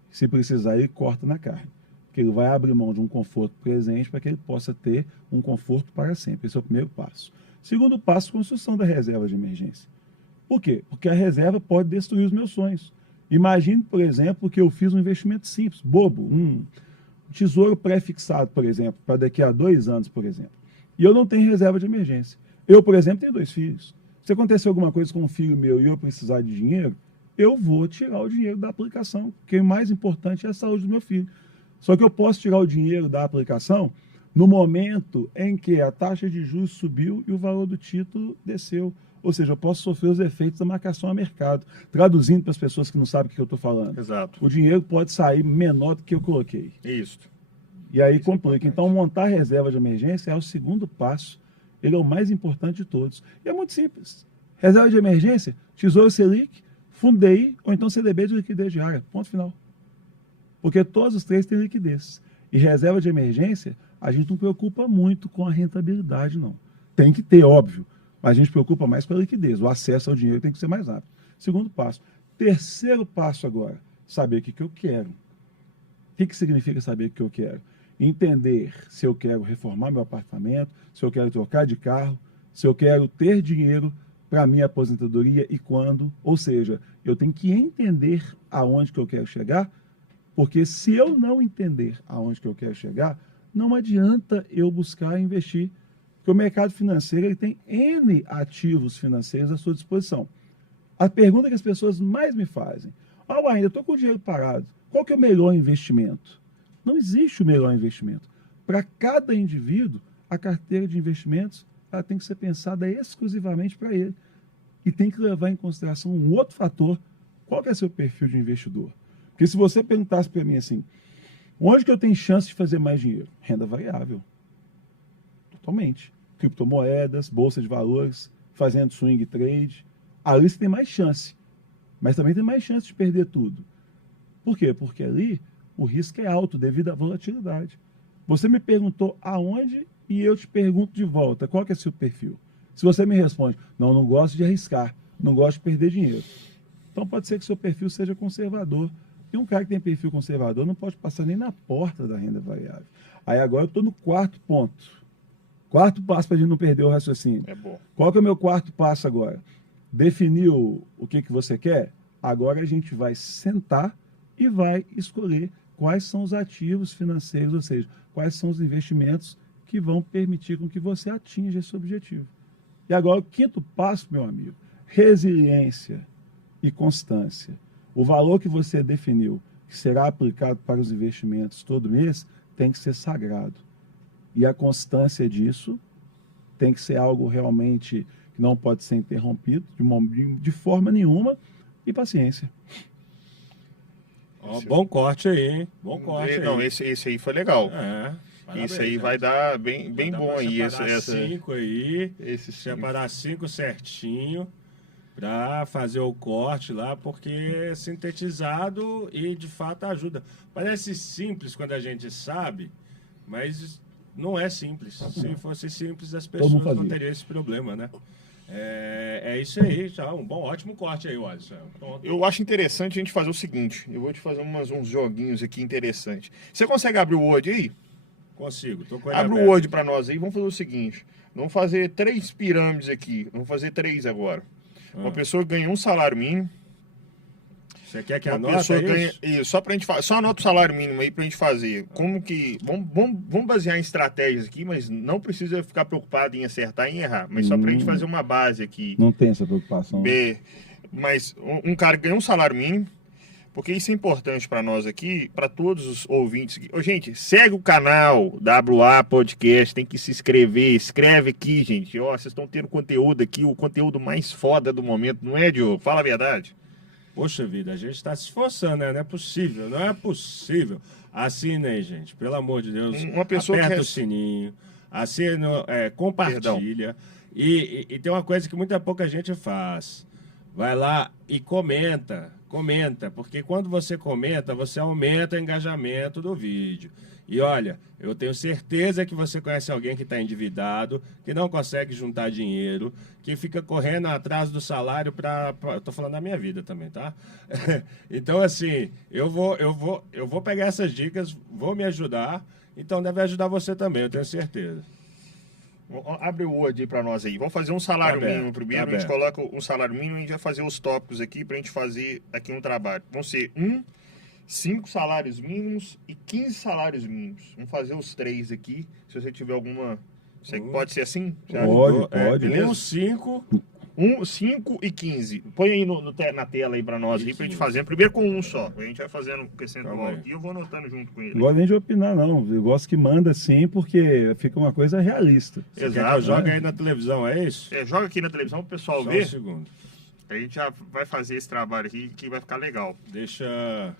Se precisar, ele corta na carne. Porque ele vai abrir mão de um conforto presente para que ele possa ter um conforto para sempre. Esse é o primeiro passo. Segundo passo, construção da reserva de emergência. Por quê? Porque a reserva pode destruir os meus sonhos. Imagine, por exemplo, que eu fiz um investimento simples, bobo, um tesouro pré-fixado, por exemplo, para daqui a 2 anos, por exemplo. E eu não tenho reserva de emergência. Eu, por exemplo, tenho 2 filhos. Se acontecer alguma coisa com um filho meu e eu precisar de dinheiro, eu vou tirar o dinheiro da aplicação, porque o mais importante é a saúde do meu filho. Só que eu posso tirar o dinheiro da aplicação no momento em que a taxa de juros subiu e o valor do título desceu. Ou seja, eu posso sofrer os efeitos da marcação a mercado. Traduzindo para as pessoas que não sabem o que eu estou falando. Exato. O dinheiro pode sair menor do que eu coloquei. Isso. E aí Isso complica. é Então, montar reserva de emergência é o segundo passo. Ele é o mais importante de todos. E é muito simples. Reserva de emergência, Tesouro Selic, Fundo DI ou então CDB de liquidez diária. Ponto final. Porque todos os 3 têm liquidez. E reserva de emergência, a gente não preocupa muito com a rentabilidade, não. Tem que ter, óbvio. Mas a gente preocupa mais com a liquidez. O acesso ao dinheiro tem que ser mais rápido. Segundo passo. Terceiro passo agora, saber o que eu quero. O que significa saber o que eu quero? Entender se eu quero reformar meu apartamento, se eu quero trocar de carro, se eu quero ter dinheiro para minha aposentadoria e quando. Ou seja, eu tenho que entender aonde que eu quero chegar, porque se eu não entender aonde que eu quero chegar, não adianta eu buscar investir. Porque o mercado financeiro ele tem N ativos financeiros à sua disposição. A pergunta que as pessoas mais me fazem, ainda estou com o dinheiro parado, qual que é o melhor investimento? Não existe o melhor investimento. para cada indivíduo, a carteira de investimentos ela tem que ser pensada exclusivamente para ele. E tem que levar em consideração um outro fator. Qual que é seu perfil de investidor? Porque se você perguntasse para mim assim, onde que eu tenho chance de fazer mais dinheiro? Renda variável. Totalmente. Criptomoedas, bolsa de valores, fazendo swing trade. Ali você tem mais chance. Mas também tem mais chance de perder tudo. Por quê? Porque ali o risco é alto devido à volatilidade. Você me perguntou aonde e eu te pergunto de volta, qual que é seu perfil? Se você me responde, não gosto de arriscar, não gosto de perder dinheiro. Então pode ser que seu perfil seja conservador. E um cara que tem perfil conservador não pode passar nem na porta da renda variável. Aí agora eu estou no quarto ponto. Quarto passo para a gente não perder o raciocínio. É bom. Qual que é o meu quarto passo agora? Definiu o que você quer? Agora a gente vai sentar e vai escolher quais são os ativos financeiros, ou seja, quais são os investimentos que vão permitir com que você atinja esse objetivo. E agora o quinto passo, meu amigo, resiliência e constância. O valor que você definiu, que será aplicado para os investimentos todo mês, tem que ser sagrado. E a constância disso tem que ser algo realmente que não pode ser interrompido de forma nenhuma, e paciência. Ó, bom corte aí, hein? Bom corte Não, aí. esse aí foi legal. Parabéns, Isso aí gente. vai dar bem Dá bom pra aí. separar 5 aí, esse cinco. separar 5 certinho para fazer o corte lá, porque é sintetizado e de fato ajuda. Parece simples quando a gente sabe, mas não é simples. Se fosse simples, as pessoas não teriam esse problema, né? É isso aí, já um bom, ótimo corte aí, Alisson. Pronto. Eu acho interessante a gente fazer o seguinte, eu vou te fazer uns joguinhos aqui interessantes. Você consegue abrir o Word aí? Consigo, tô com ele Abre o aberto. Word para nós aí, vamos fazer o seguinte, vamos fazer 3 pirâmides aqui, vamos fazer 3 agora. Uma pessoa ganha um salário mínimo. Você quer que Uma anote pessoa ganha. isso? Isso, só pra gente só anota o salário mínimo aí pra gente fazer. Como que. Vamos basear em estratégias aqui, mas não precisa ficar preocupado em acertar e em errar. Mas só pra gente fazer uma base aqui. Não tem essa preocupação. Mas um cara ganha um salário mínimo, porque isso é importante pra nós aqui, pra todos os ouvintes aqui. Ô, gente, segue o canal WA Podcast, tem que se inscrever, escreve aqui, gente. Ó, vocês estão tendo conteúdo aqui, o conteúdo mais foda do momento, não é, Diogo? Fala a verdade. Poxa vida, a gente está se esforçando, né? Não é possível, não é possível. Assina aí, gente, pelo amor de Deus. Uma pessoa aperta que o sininho, assina, compartilha. E tem uma coisa que muita pouca gente faz. Vai lá e comenta, porque quando você comenta, você aumenta o engajamento do vídeo. E olha, eu tenho certeza que você conhece alguém que está endividado, que não consegue juntar dinheiro, que fica correndo atrás do salário para... Estou falando da minha vida também, tá? Então, assim, eu vou pegar essas dicas, vou me ajudar, então deve ajudar você também, eu tenho certeza. Abre o Word aí pra nós aí. Vamos fazer um salário mínimo primeiro. A gente coloca um salário mínimo e a gente vai fazer os tópicos aqui pra gente fazer aqui um trabalho. Vão ser 5 salários mínimos e 15 salários mínimos. Vamos fazer os 3 aqui. Se você tiver alguma... Pode ser assim? Pode. Beleza? 5 e 15. Põe aí na tela aí pra nós aí, pra gente fazer. Primeiro com um só. A gente vai fazendo o percentual aqui e eu vou anotando junto com ele. Não gosto nem de opinar, não. Eu gosto que manda sim, porque fica uma coisa realista. Exato. Joga aí na televisão, é isso? Joga aqui na televisão pro pessoal Só ver. um segundo. A gente já vai fazer esse trabalho aqui que vai ficar legal. Deixa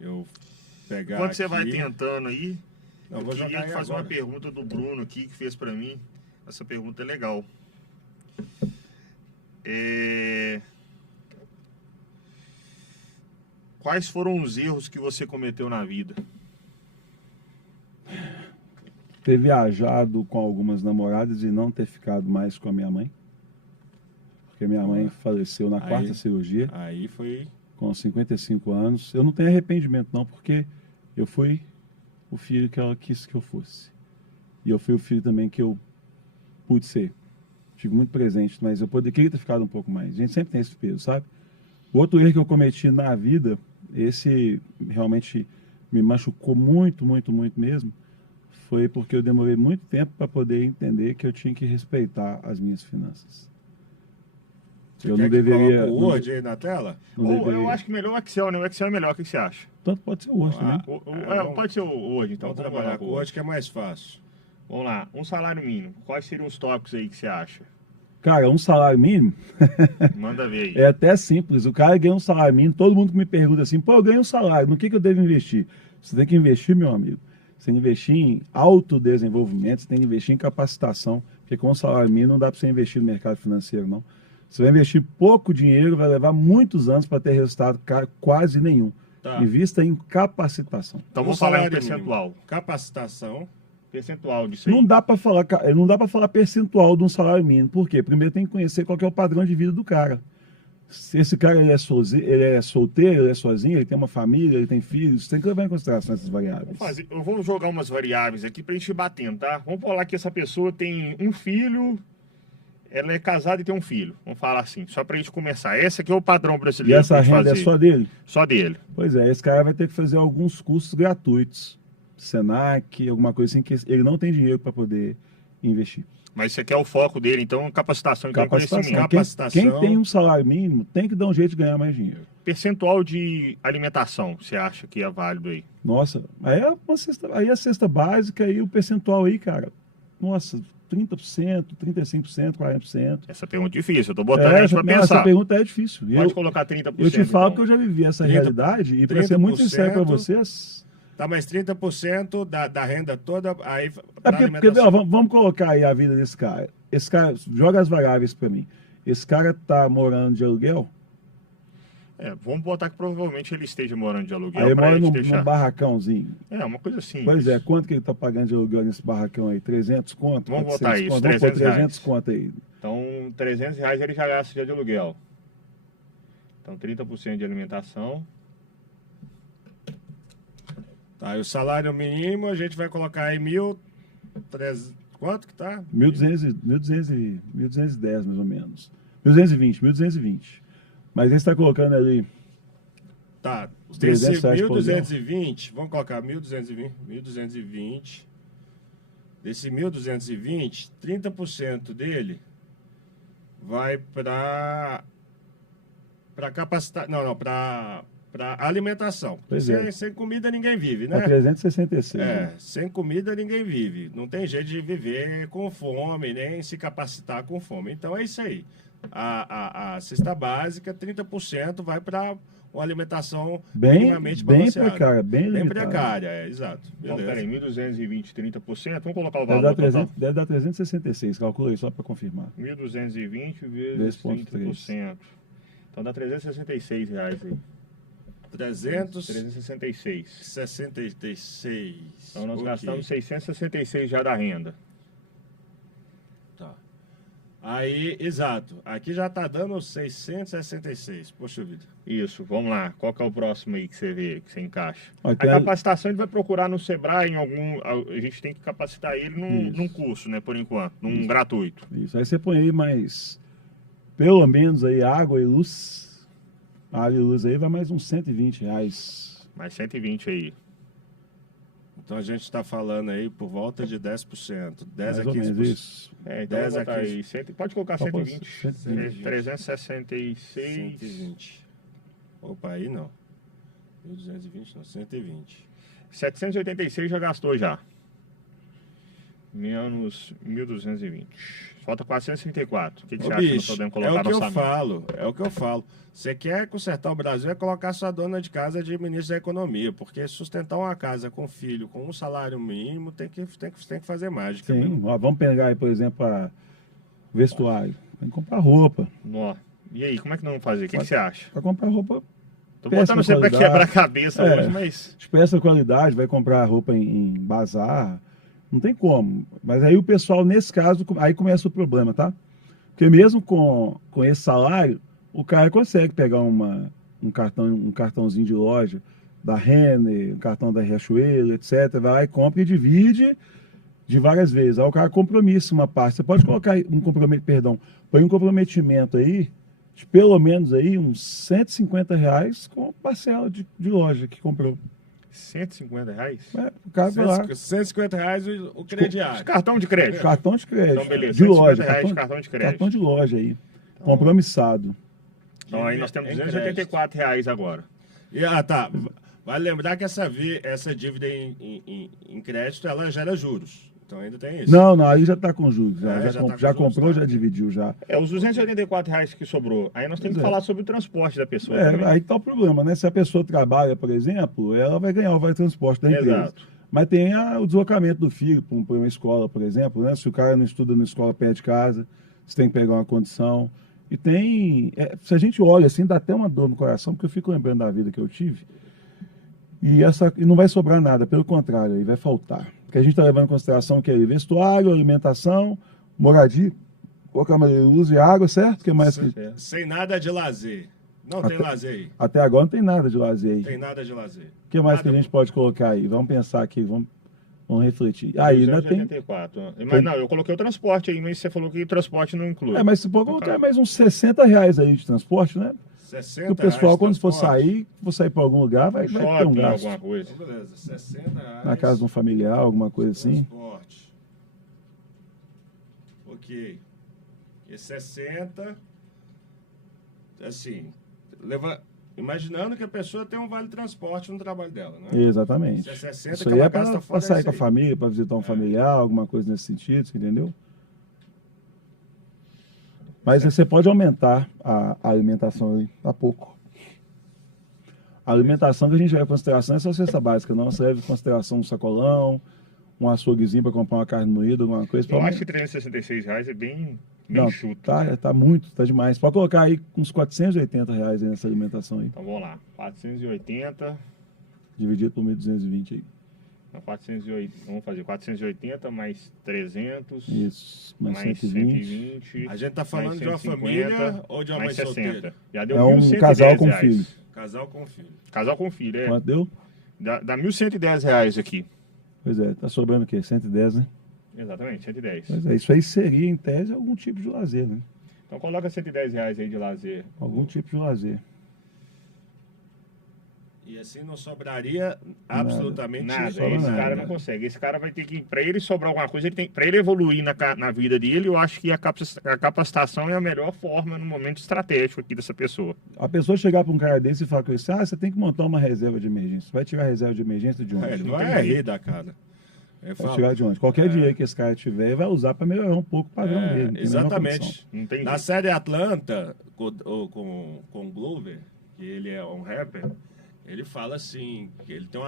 eu pegar Enquanto você aqui. vai tentando aí, Não, eu vou queria jogar aí fazer agora. uma pergunta do Bruno aqui, que fez pra mim. Essa pergunta é legal. Quais foram os erros que você cometeu na vida? Ter viajado com algumas namoradas e não ter ficado mais com a minha mãe. Porque minha mãe faleceu na quarta cirurgia, Aí foi... com 55 anos. Eu não tenho arrependimento não, porque eu fui o filho que ela quis que eu fosse. E eu fui o filho também que eu pude ser. Estive muito presente, mas eu queria ter ficado um pouco mais. A gente sempre tem esse peso, sabe? O outro erro que eu cometi na vida, esse realmente me machucou muito, muito, muito mesmo, foi porque eu demorei muito tempo para poder entender que eu tinha que respeitar as minhas finanças. Eu não deveria... Coloca o Word aí na tela? Não Ou deveria. eu acho que melhor o Excel, né? O Excel é melhor, o que você acha? Tanto pode ser o Word também. Pode ser o Word, então. Vamos Vamos trabalhar lá com com o o Word, que é mais fácil. Vamos lá, um salário mínimo. Quais seriam os tópicos aí que você acha? Cara, um salário mínimo Manda ver aí. é até simples. O cara ganha um salário mínimo, todo mundo que me pergunta assim, pô, eu ganho um salário, no que eu devo investir? Você tem que investir, meu amigo. Você tem que investir em autodesenvolvimento, você tem que investir em capacitação, porque com o salário mínimo não dá para você investir no mercado financeiro, não. Você vai investir pouco dinheiro, vai levar muitos anos para ter resultado quase nenhum. Tá. Invista em capacitação. Então Um vamos falar em salário percentual. mínimo. Capacitação. Percentual disso aí. Não dá para falar percentual de um salário mínimo. Por quê? Primeiro tem que conhecer qual que é o padrão de vida do cara. Se esse cara ele é solteiro, ele é sozinho, ele tem uma família, ele tem filhos, tem que levar em consideração essas variáveis. Eu vou jogar umas variáveis aqui pra gente ir batendo, tá? Vamos falar que essa pessoa tem um filho, ela é casada e tem um filho. Vamos falar assim, só pra gente começar. Esse aqui é o padrão E brasileiro essa pra gente renda é fazer. só dele? Só dele. Pois é, esse cara vai ter que fazer alguns cursos gratuitos. Senac, alguma coisa assim, que ele não tem dinheiro para poder investir. Mas esse aqui é o foco dele, então capacitação e Capacitação. conhecimento. Quem tem um salário mínimo tem que dar um jeito de ganhar mais dinheiro. Percentual de alimentação, você acha que é válido aí? Nossa, aí a cesta básica e o percentual aí, cara. Nossa, 30%, 35%, 40%. Essa pergunta é difícil, eu tô botando a gente pra Essa pensar. pergunta é difícil. Pode colocar 30%. Eu te falo então. que eu já vivi essa 30%, realidade e para ser muito sincero para vocês... Tá, mas 30% da renda toda aí É porque ó, vamos colocar aí a vida desse cara. Esse cara, joga as variáveis para mim. Esse cara tá morando de aluguel, Vamos botar que provavelmente ele esteja morando de aluguel. aí ele pra mora gente num deixar. barracãozinho. É, uma coisa assim. Pois é, quanto que ele tá pagando de aluguel nesse barracão aí? 300 conto? Vamos 400 botar isso, conto? Vamos pôr 300 reais. 300 conto aí. Então, R$300 ele já gasta já de aluguel. Então, 30% de alimentação. Tá, e o salário mínimo a gente vai colocar aí 1.300. Quanto que tá? 1.210 mais ou menos. 1.220. Mas ele está colocando ali... Tá, Os desse 300 reais por 1.220, vamos colocar 1.220. Desse 1.220, 30% dele vai para capacitar, para alimentação. Pois é. Sem comida ninguém vive, Tá né? 366. Sem comida ninguém vive. Não tem jeito de viver com fome, nem se capacitar com fome. Então é isso aí. A cesta básica, 30% vai para uma alimentação minimamente Bem balanceada. precária, bem Bem limitada. precária, exato. Então, Beleza. peraí, 1.220, 30%. Vamos colocar o Deve valor dar, total. deve dar 366, calcula aí só para confirmar. 1.220 vezes Vezes 0,3. 30%. Então dá R$366 aí. 366. 366. Então nós Ok. gastamos 666 já da renda. Tá. Aí, exato. Aqui já tá dando 666. Poxa vida. Isso, vamos lá. Qual que é o próximo aí que você vê, que você encaixa? Ó, A tem capacitação ele vai procurar no Sebrae, em algum. A gente tem que capacitar ele Isso. num curso, né? Por enquanto, num gratuito. Isso, aí você põe aí mais, pelo menos aí água e luz. Água e luz aí vai mais uns R$120. Mais 120 aí. Então a gente está falando aí por volta de 10%. 10 Mais a ou menos 15%. isso. Então 10 vou a botar 15. aí. Pode colocar Pode pôr 120. 120. 366. 120. Opa, aí não. 1.220 não, 120. 786 já gastou já. Menos 1.220. Falta 434. O que Ô, você acha que eu bicho, tô podendo é colocar o no que eu orçamento? falo, é o que eu falo. Você quer consertar o Brasil, é colocar sua dona de casa de ministro da Economia, porque sustentar uma casa com filho, com um salário mínimo, tem que fazer mágica. Sim, mesmo. ó, vamos pegar aí, por exemplo, a vestuário. Tem que comprar roupa. Nó. E aí, como é que nós vamos fazer? O que você acha? Para comprar roupa Tô péssima botando você pra qualidade. quebrar a cabeça É. hoje, mas... de péssima qualidade, vai comprar roupa em bazar. Não tem como. Mas aí o pessoal, nesse caso, aí começa o problema, tá? Porque mesmo com esse salário, o cara consegue pegar um cartãozinho de loja da Renner, um cartão da Riachuelo, etc. Vai lá e compra e divide de várias vezes. Aí o cara compromissa uma parte. Você pode colocar põe um comprometimento aí de pelo menos aí uns R$150 com parcela de loja que comprou. R$150? O cara vai lá, R$150 o crediário. Cartão de crédito. cartão de crédito, Então, beleza. de loja, R$150 cartão de crédito. cartão de loja aí. compromissado. Então aí nós temos Em R$ 284 agora. Tá. Vale lembrar que essa dívida em crédito, ela gera juros. Então ainda tem isso. Não, aí já está com juros. Já, Já tá com já juros, comprou, tá. já dividiu já. É os R$ 284 que sobrou. Aí nós temos que Pois é. falar sobre o transporte da pessoa também. Aí está o problema, né? Se a pessoa trabalha, por exemplo, ela vai ganhar o vale transporte da empresa. Exato. Mas tem o deslocamento do filho para uma escola, por exemplo, né? Se o cara não estuda na escola perto de casa, você tem que pegar uma condição. E tem. Se a gente olha assim, dá até uma dor no coração, porque eu fico lembrando da vida que eu tive. E não vai sobrar nada, pelo contrário, aí vai faltar. Porque a gente está levando em consideração que é vestuário, alimentação, moradia, câmara de luz e água, certo? Que mais que... Sem nada de lazer. Não tem lazer aí. Até agora não tem nada de lazer aí. Tem nada de lazer. O que mais Nada. que a gente pode colocar aí? Vamos pensar aqui, vamos refletir. Aí ainda tem. 284. Mas não, eu coloquei o transporte aí, mas você falou que o transporte não inclui. Mas se for colocar mais uns R$ 60 aí de transporte, né? 60 Porque o pessoal, reais quando for transporte. sair para algum lugar, vai ter um Shopping, gasto. alguma coisa. Então, beleza, 60 reais. Na casa de um familiar, alguma coisa assim. Transporte. Ok. E 60. Assim, imaginando que a pessoa tem um vale transporte no trabalho dela, né? Exatamente. Se é 60, Isso que aí ela é gasta para fora sair isso com a aí. família, para visitar um familiar, alguma coisa nesse sentido, você entendeu? Mas você pode aumentar a alimentação aí, a pouco. A alimentação que a gente leva em consideração é só cesta básica, não. Você leva em consideração um sacolão, um açouguezinho para comprar uma carne moída, alguma coisa. Eu acho que R$ 366 é bem Não, chuto. tá muito, tá demais. Pode colocar aí uns R$ 480 aí nessa alimentação aí. Então vamos lá. 480. Dividido por 1.220 aí. Não, 480, vamos fazer 480 mais 300. Isso, mais mais 120. 120. A gente tá falando mais de uma 150, família ou de uma mãe mais 60. solteira? Já deu É um 1.110 casal com reais. filho. Casal com filho. Casal com filho, é. Quanto deu? Dá R$ 1.110 aqui. Pois é, tá sobrando o quê? 110, né? Exatamente, 110. Pois é, isso aí seria, em tese, algum tipo de lazer, né? Então coloca R$ 110 aí de lazer. Algum tipo de lazer. E assim não sobraria absolutamente Nada, sobra esse nada. cara não consegue. Esse cara vai ter que, para ele sobrar alguma coisa, para ele evoluir na vida dele, eu acho que a capacitação é a melhor forma no momento estratégico aqui dessa pessoa. A pessoa chegar para um cara desse e falar com ele, você tem que montar uma reserva de emergência. Vai tirar a reserva de emergência de onde? Ele não tem vai rir jeito. da cara. Eu Vai falo, tirar de onde? Qualquer dinheiro que esse cara tiver, ele vai usar para melhorar um pouco o padrão dele. não tem a menor condição. exatamente. Não tem Na jeito. série Atlanta, com o Glover, que ele é um rapper, ele fala assim, que ele tem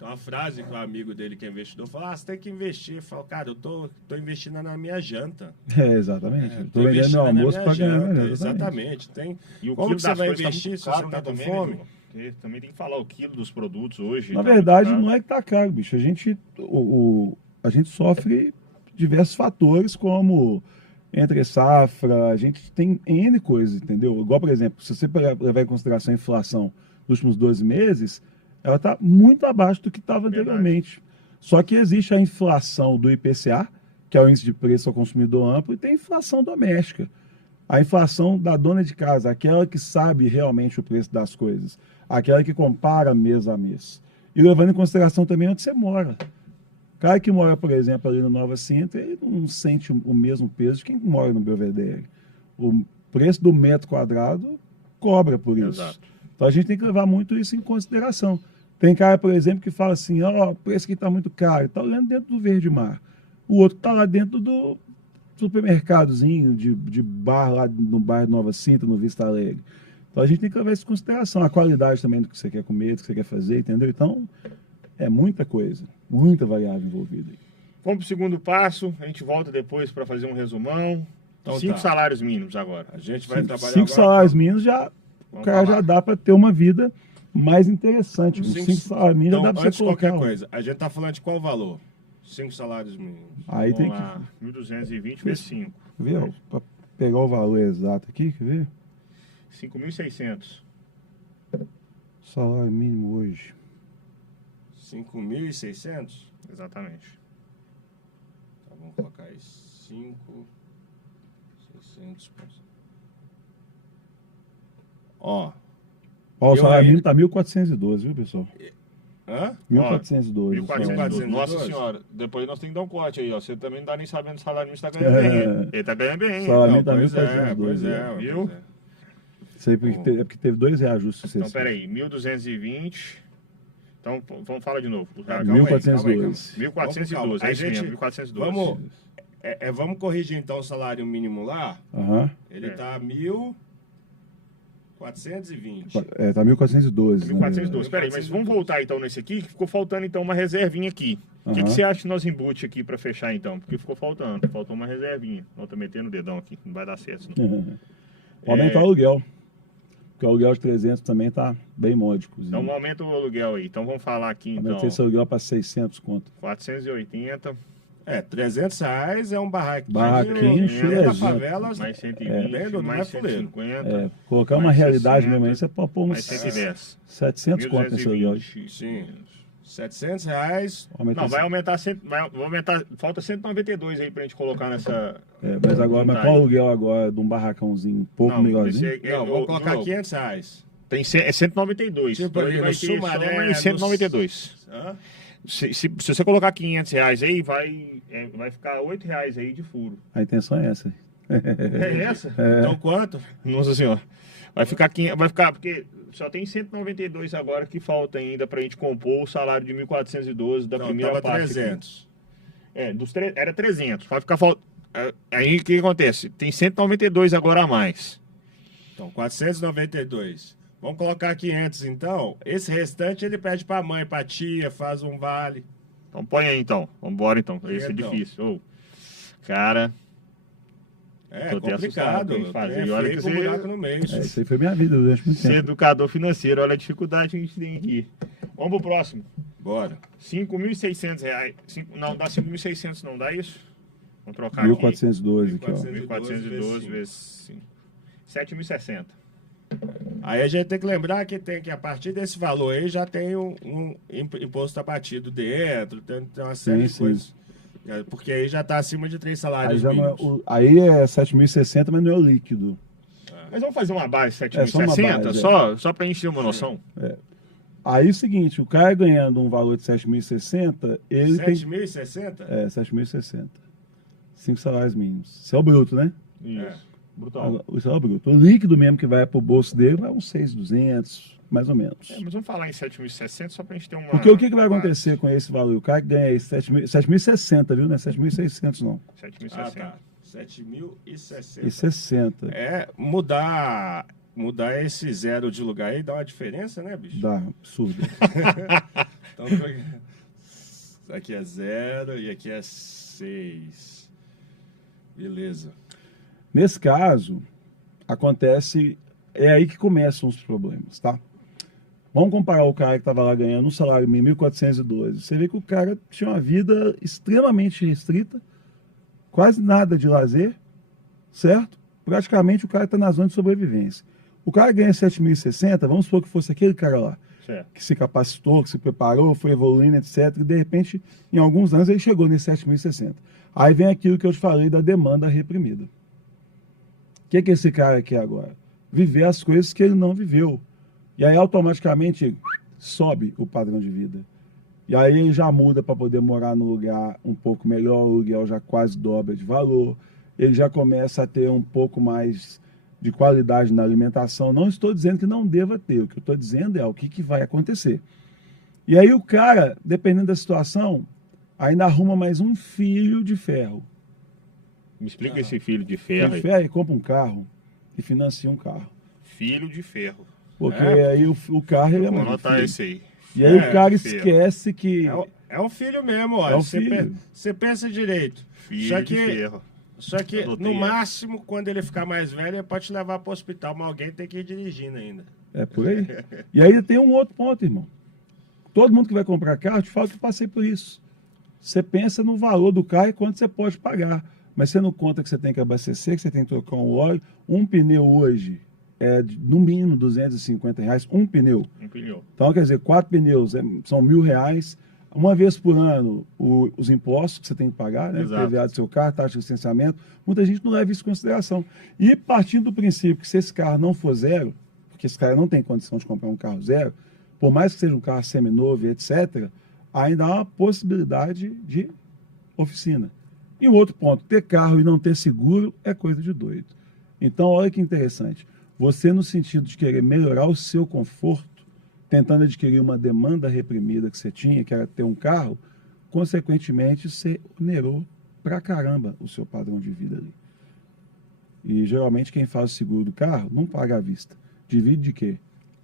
uma frase que um amigo dele que é investidor fala, você tem que investir. Eu falo, cara, eu tô investindo na minha janta. Exatamente. Tô Tô vendendo investindo meu na almoço minha para ganhar janta. melhor. Exatamente. Tem, E o como quilo que você das vai coisas tá investir muito se caro, você tá né, com também, né, fome? Diogo? Porque também tem que falar o quilo dos produtos hoje. Na tá verdade, muito caro. não é que tá caro, bicho. A gente sofre diversos fatores, como entre safra, a gente tem N coisas, entendeu? Igual, por exemplo, se você levar em consideração a inflação dos últimos 12 meses, ela está muito abaixo do que estava anteriormente. Só que existe a inflação do IPCA, que é o índice de preço ao consumidor amplo, e tem a inflação doméstica. A inflação da dona de casa, aquela que sabe realmente o preço das coisas, aquela que compara mês a mês. E levando em consideração também onde você mora. O cara que mora, por exemplo, ali no Nova Sintra, ele não sente o mesmo peso de quem mora no Belvedere. O preço do metro quadrado cobra por isso. Exato. Então a gente tem que levar muito isso em consideração. Tem cara, por exemplo, que fala assim, ó, o preço aqui está muito caro, está olhando dentro do Verde Mar. O outro está lá dentro do supermercadozinho de bar lá no bairro Nova Sintra, no Vista Alegre. Então a gente tem que levar isso em consideração. A qualidade também do que você quer comer, do que você quer fazer, entendeu? Então é muita coisa, muita variável envolvida. Vamos para o segundo passo, a gente volta depois para fazer um resumão. Então 5 tá. salários mínimos agora. A gente vai trabalhar 5 agora salários com- mínimos já, o Vamos cara falar. já dá para ter uma vida mais interessante. Com 5 salários mínimos Então, já dá para antes você de qualquer colocar. coisa, a gente tá falando de qual valor? 5 salários mínimos. Aí tem Vamos que lá, 1.220 vezes 5. ver, para pegar o valor exato aqui, quer ver? 5.600. Salário mínimo hoje. 5.600? Exatamente. Tá, vamos colocar aí 5.600. Ó, Ó, o Eu salário ainda- mínimo tá 1.412, viu, pessoal? Hã? 1.412. 1.412. Nossa 1.412. senhora, depois nós temos que dar um corte aí, ó. Você também não tá nem sabendo o salário mínimo, você tá ganhando bem, hein? Ele tá ganhando bem, hein? Salário Não, mínimo tá pois é, 1.412. pois é. Viu? Pois é. Isso aí é porque teve 2 reajustes. Então, peraí, 1.220. Então, vamos falar de novo. Tá, Calma aí, 1.412. 1.412, é A isso gente- mesmo, 1.412. Vamos, vamos corrigir então o salário mínimo lá. Aham. Ele É. tá 1.420. Tá 1.412. 1.412. Peraí, mas vamos voltar então nesse aqui, que ficou faltando então uma reservinha aqui. O que Aham. você acha que nós embute aqui pra fechar então? Porque ficou faltando. Faltou uma reservinha. Não, tô metendo o dedão aqui, não vai dar certo. Não. Pode aumentar o aluguel. Porque o aluguel de 300 também tá bem módico. Então aumenta o aluguel aí. Então vamos falar aqui então. Aumentei esse aluguel para 600 conto. 480, R$300 é um barraquinho. Barraquinho, dentro da filezinho. favela. mais 120, bem do mais Fuleiro. 150, É, colocar uma mais realidade 60, mesmo aí, você pode pôr uns mais 110. 700 conto nesse aluguel. 1.220. Sim. R$700. Aumentar Não, vai aumentar, vai aumentar, falta 192 aí pra gente colocar nessa... mas agora, mas Tá qual aí. o aluguel agora de um barracãozinho um pouco Não, melhorzinho? esse Não, vamos colocar João, R$500. Tem, é 192. Tipo Então ali ele no vai ter Sumaré, só mais 192. Hã? Se você colocar R$500 aí, vai ficar R$8 aí de furo. A intenção é essa. É essa? Então quanto? Nossa senhora. Vai ficar, porque só tem 192 agora que falta ainda pra gente compor o salário de 1.412 da Não, primeira tava parte. aqui. 300. Era 300. Vai ficar aí o que acontece? Tem 192 agora a mais. Então, 492. Vamos colocar 500 então. Esse restante ele pede pra mãe, pra tia, faz um vale. Então põe aí então. Vambora então. Esse é Então. difícil. Ô, cara, É Tô até assustado complicado. com fazer. É E olha feio que com você- buraco no meio. Isso aí foi minha vida durante muito ser tempo. educador financeiro, olha a dificuldade que a gente tem aqui. Vamos pro próximo. Bora. R$5.600. Não, dá 5.600 não, dá isso? Vamos trocar aqui. 1.412 aqui, ó. 1.412 vezes 5. 7.060. Aí a gente tem que lembrar que a partir desse valor aí já tem um imposto abatido dentro, tem uma série de Sim. coisas. Porque aí já está acima de 3 Aí, salários já não é, mínimos. aí é 7.060, mas não é o líquido. Mas vamos fazer uma base só uma 7.060, base, só pra gente ter uma noção? Aí é o seguinte, o cara ganhando um valor de 7.060, ele tem... 7.060? 7.060. 5 salários mínimos. Isso é o bruto, né? Isso. Brutal. Isso é o bruto. O líquido mesmo que vai pro bolso dele vai uns 6.200, mais ou menos. Mas vamos falar em 7.060 só pra gente ter uma... Porque o que vai acontecer com esse valor? O cara que ganha esse 7.060, viu? Não é 7.600 não. 7.060. Ah, tá. 7.060. E 60. É, mudar esse zero de lugar aí dá uma diferença, né, bicho? Dá, absurdo. Então, aqui é 0 e aqui é 6. Beleza. Nesse caso, acontece... É aí que começam os problemas, tá? Vamos comparar o cara que estava lá ganhando um salário mínimo 1.412. Você vê que o cara tinha uma vida extremamente restrita, quase nada de lazer, certo? Praticamente o cara está na zona de sobrevivência. O cara ganha 7.060, vamos supor que fosse aquele cara lá, Certo. que se capacitou, que se preparou, foi evoluindo, etc. E de repente, em alguns anos, ele chegou nesse 7.060. Aí vem aquilo que eu te falei da demanda reprimida. O que esse cara quer agora? Viver as coisas que ele não viveu. E aí automaticamente sobe o padrão de vida. E aí ele já muda para poder morar num lugar um pouco melhor, o aluguel já quase dobra de valor, ele já começa a ter um pouco mais de qualidade na alimentação. Não estou dizendo que não deva ter, o que eu estou dizendo é o que vai acontecer. E aí o cara, dependendo da situação, ainda arruma mais um filho de ferro. Me explica esse filho de ferro aí. Ferro e compra um carro e financia um carro. Filho de ferro. Porque aí o carro ele é Vou mais anotar filho. esse aí. E aí o cara de ferro. esquece que... É um filho mesmo, olha. É um filho. Você pensa direito. Filho Só de que, ferro. só que Anotei no essa. máximo, quando ele ficar mais velho, ele pode te levar para o hospital, mas alguém tem que ir dirigindo ainda. É por aí. E aí tem um outro ponto, irmão. Todo mundo que vai comprar carro te fala que eu passei por isso. Você pensa no valor do carro e quanto você pode pagar. Mas você não conta que você tem que abastecer, que você tem que trocar um óleo. Um pneu hoje é no mínimo R$250, um pneu. Um pneu. Então, quer dizer, 4 pneus são R$1.000. Uma vez por ano, os impostos que você tem que pagar, né? Exato. PVA do seu carro, taxa de licenciamento. Muita gente não leva isso em consideração. E partindo do princípio que se esse carro não for zero, porque esse cara não tem condição de comprar um carro zero, por mais que seja um carro seminovo, etc., ainda há uma possibilidade de oficina. E um outro ponto, ter carro e não ter seguro é coisa de doido. Então, olha que interessante. Você, no sentido de querer melhorar o seu conforto, tentando adquirir uma demanda reprimida que você tinha, que era ter um carro, consequentemente, você onerou pra caramba o seu padrão de vida ali. E, geralmente, quem faz o seguro do carro não paga à vista. Divide de quê?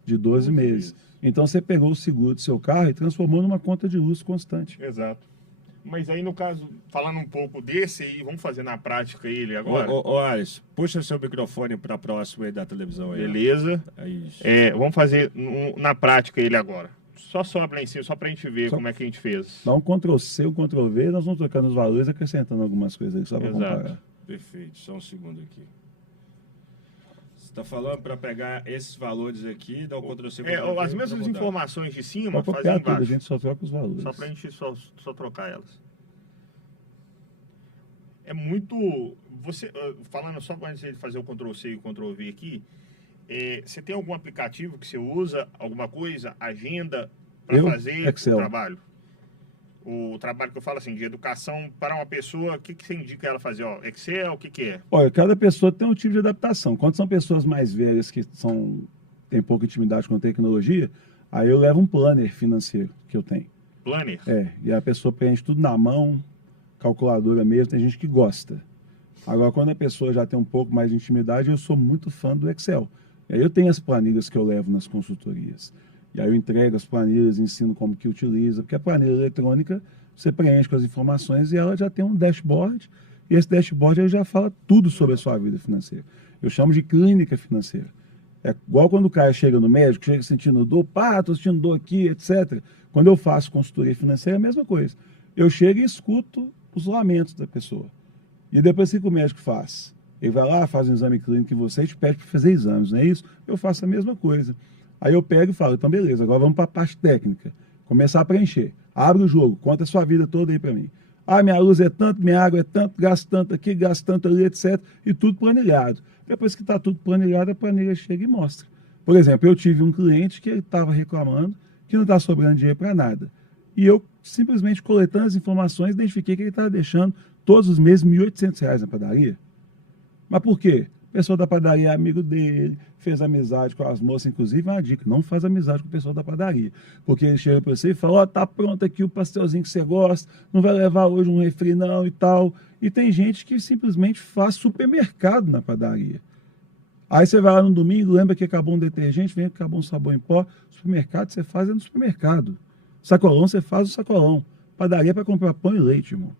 De 12 meses. Então, você pegou o seguro do seu carro e transformou numa conta de luz constante. Exato. Mas aí, no caso, falando um pouco desse aí, vamos fazer na prática ele agora? Ô, Alisson, puxa seu microfone para próximo aí da televisão aí. Beleza. É isso. Vamos fazer na prática ele agora. Só sobe lá em cima, só pra gente ver como é que a gente fez. Dá um Ctrl+C, um Ctrl+V, nós vamos trocando os valores, acrescentando algumas coisas aí, só para Exato. comparar. Perfeito, só um segundo aqui. Você está falando para pegar esses valores aqui, dar o Ctrl+C, Ctrl+V, as mesmas pra mudar. informações de cima, Pode fazer copiar tudo, a embaixo. gente só troca os valores. Só pra gente só trocar elas. É muito... Você, falando só antes de fazer o Ctrl+C e o Ctrl+V aqui, você tem algum aplicativo que você usa, alguma coisa, agenda, para fazer Excel. o trabalho? O trabalho que eu falo assim, de educação para uma pessoa, o que você indica ela fazer? Ó, Excel, o que é? Olha, cada pessoa tem um tipo de adaptação. Quando são pessoas mais velhas que têm pouca intimidade com tecnologia, aí eu levo um planner financeiro que eu tenho. Planner? E a pessoa preenche tudo na mão, calculadora mesmo, tem gente que gosta. Agora, quando a pessoa já tem um pouco mais de intimidade, eu sou muito fã do Excel. E aí eu tenho as planilhas que eu levo nas consultorias. E aí eu entrego as planilhas, ensino como que utiliza, porque a planilha eletrônica, você preenche com as informações e ela já tem um dashboard, e esse dashboard aí já fala tudo sobre a sua vida financeira. Eu chamo de clínica financeira. É igual quando o cara chega no médico, chega sentindo dor, tô sentindo dor aqui, etc. Quando eu faço consultoria financeira, é a mesma coisa. Eu chego e escuto os lamentos da pessoa. E depois o que o médico faz? Ele vai lá, faz um exame clínico em você e te pede para fazer exames, não é isso? Eu faço a mesma coisa. Aí eu pego e falo, então beleza, agora vamos para a parte técnica. Começar a preencher. Abre o jogo, conta a sua vida toda aí para mim. Minha luz é tanto, minha água é tanto, gasto tanto aqui, gasto tanto ali, etc. E tudo planilhado. Depois que está tudo planilhado, a planilha chega e mostra. Por exemplo, eu tive um cliente que estava reclamando que não está sobrando dinheiro para nada. E eu, simplesmente coletando as informações, identifiquei que ele estava deixando todos os meses R$ 1.800 na padaria. Mas por quê? O pessoal da padaria é amigo dele, fez amizade com as moças, inclusive, uma dica, não faz amizade com o pessoal da padaria. Porque ele chega para você e fala, tá pronto aqui o pastelzinho que você gosta, não vai levar hoje um refri não e tal. E tem gente que simplesmente faz supermercado na padaria. Aí você vai lá no domingo, lembra que acabou um detergente, vem que acabou um sabão em pó. Supermercado você faz no supermercado. Sacolão você faz no sacolão. Padaria é para comprar pão e leite, irmão.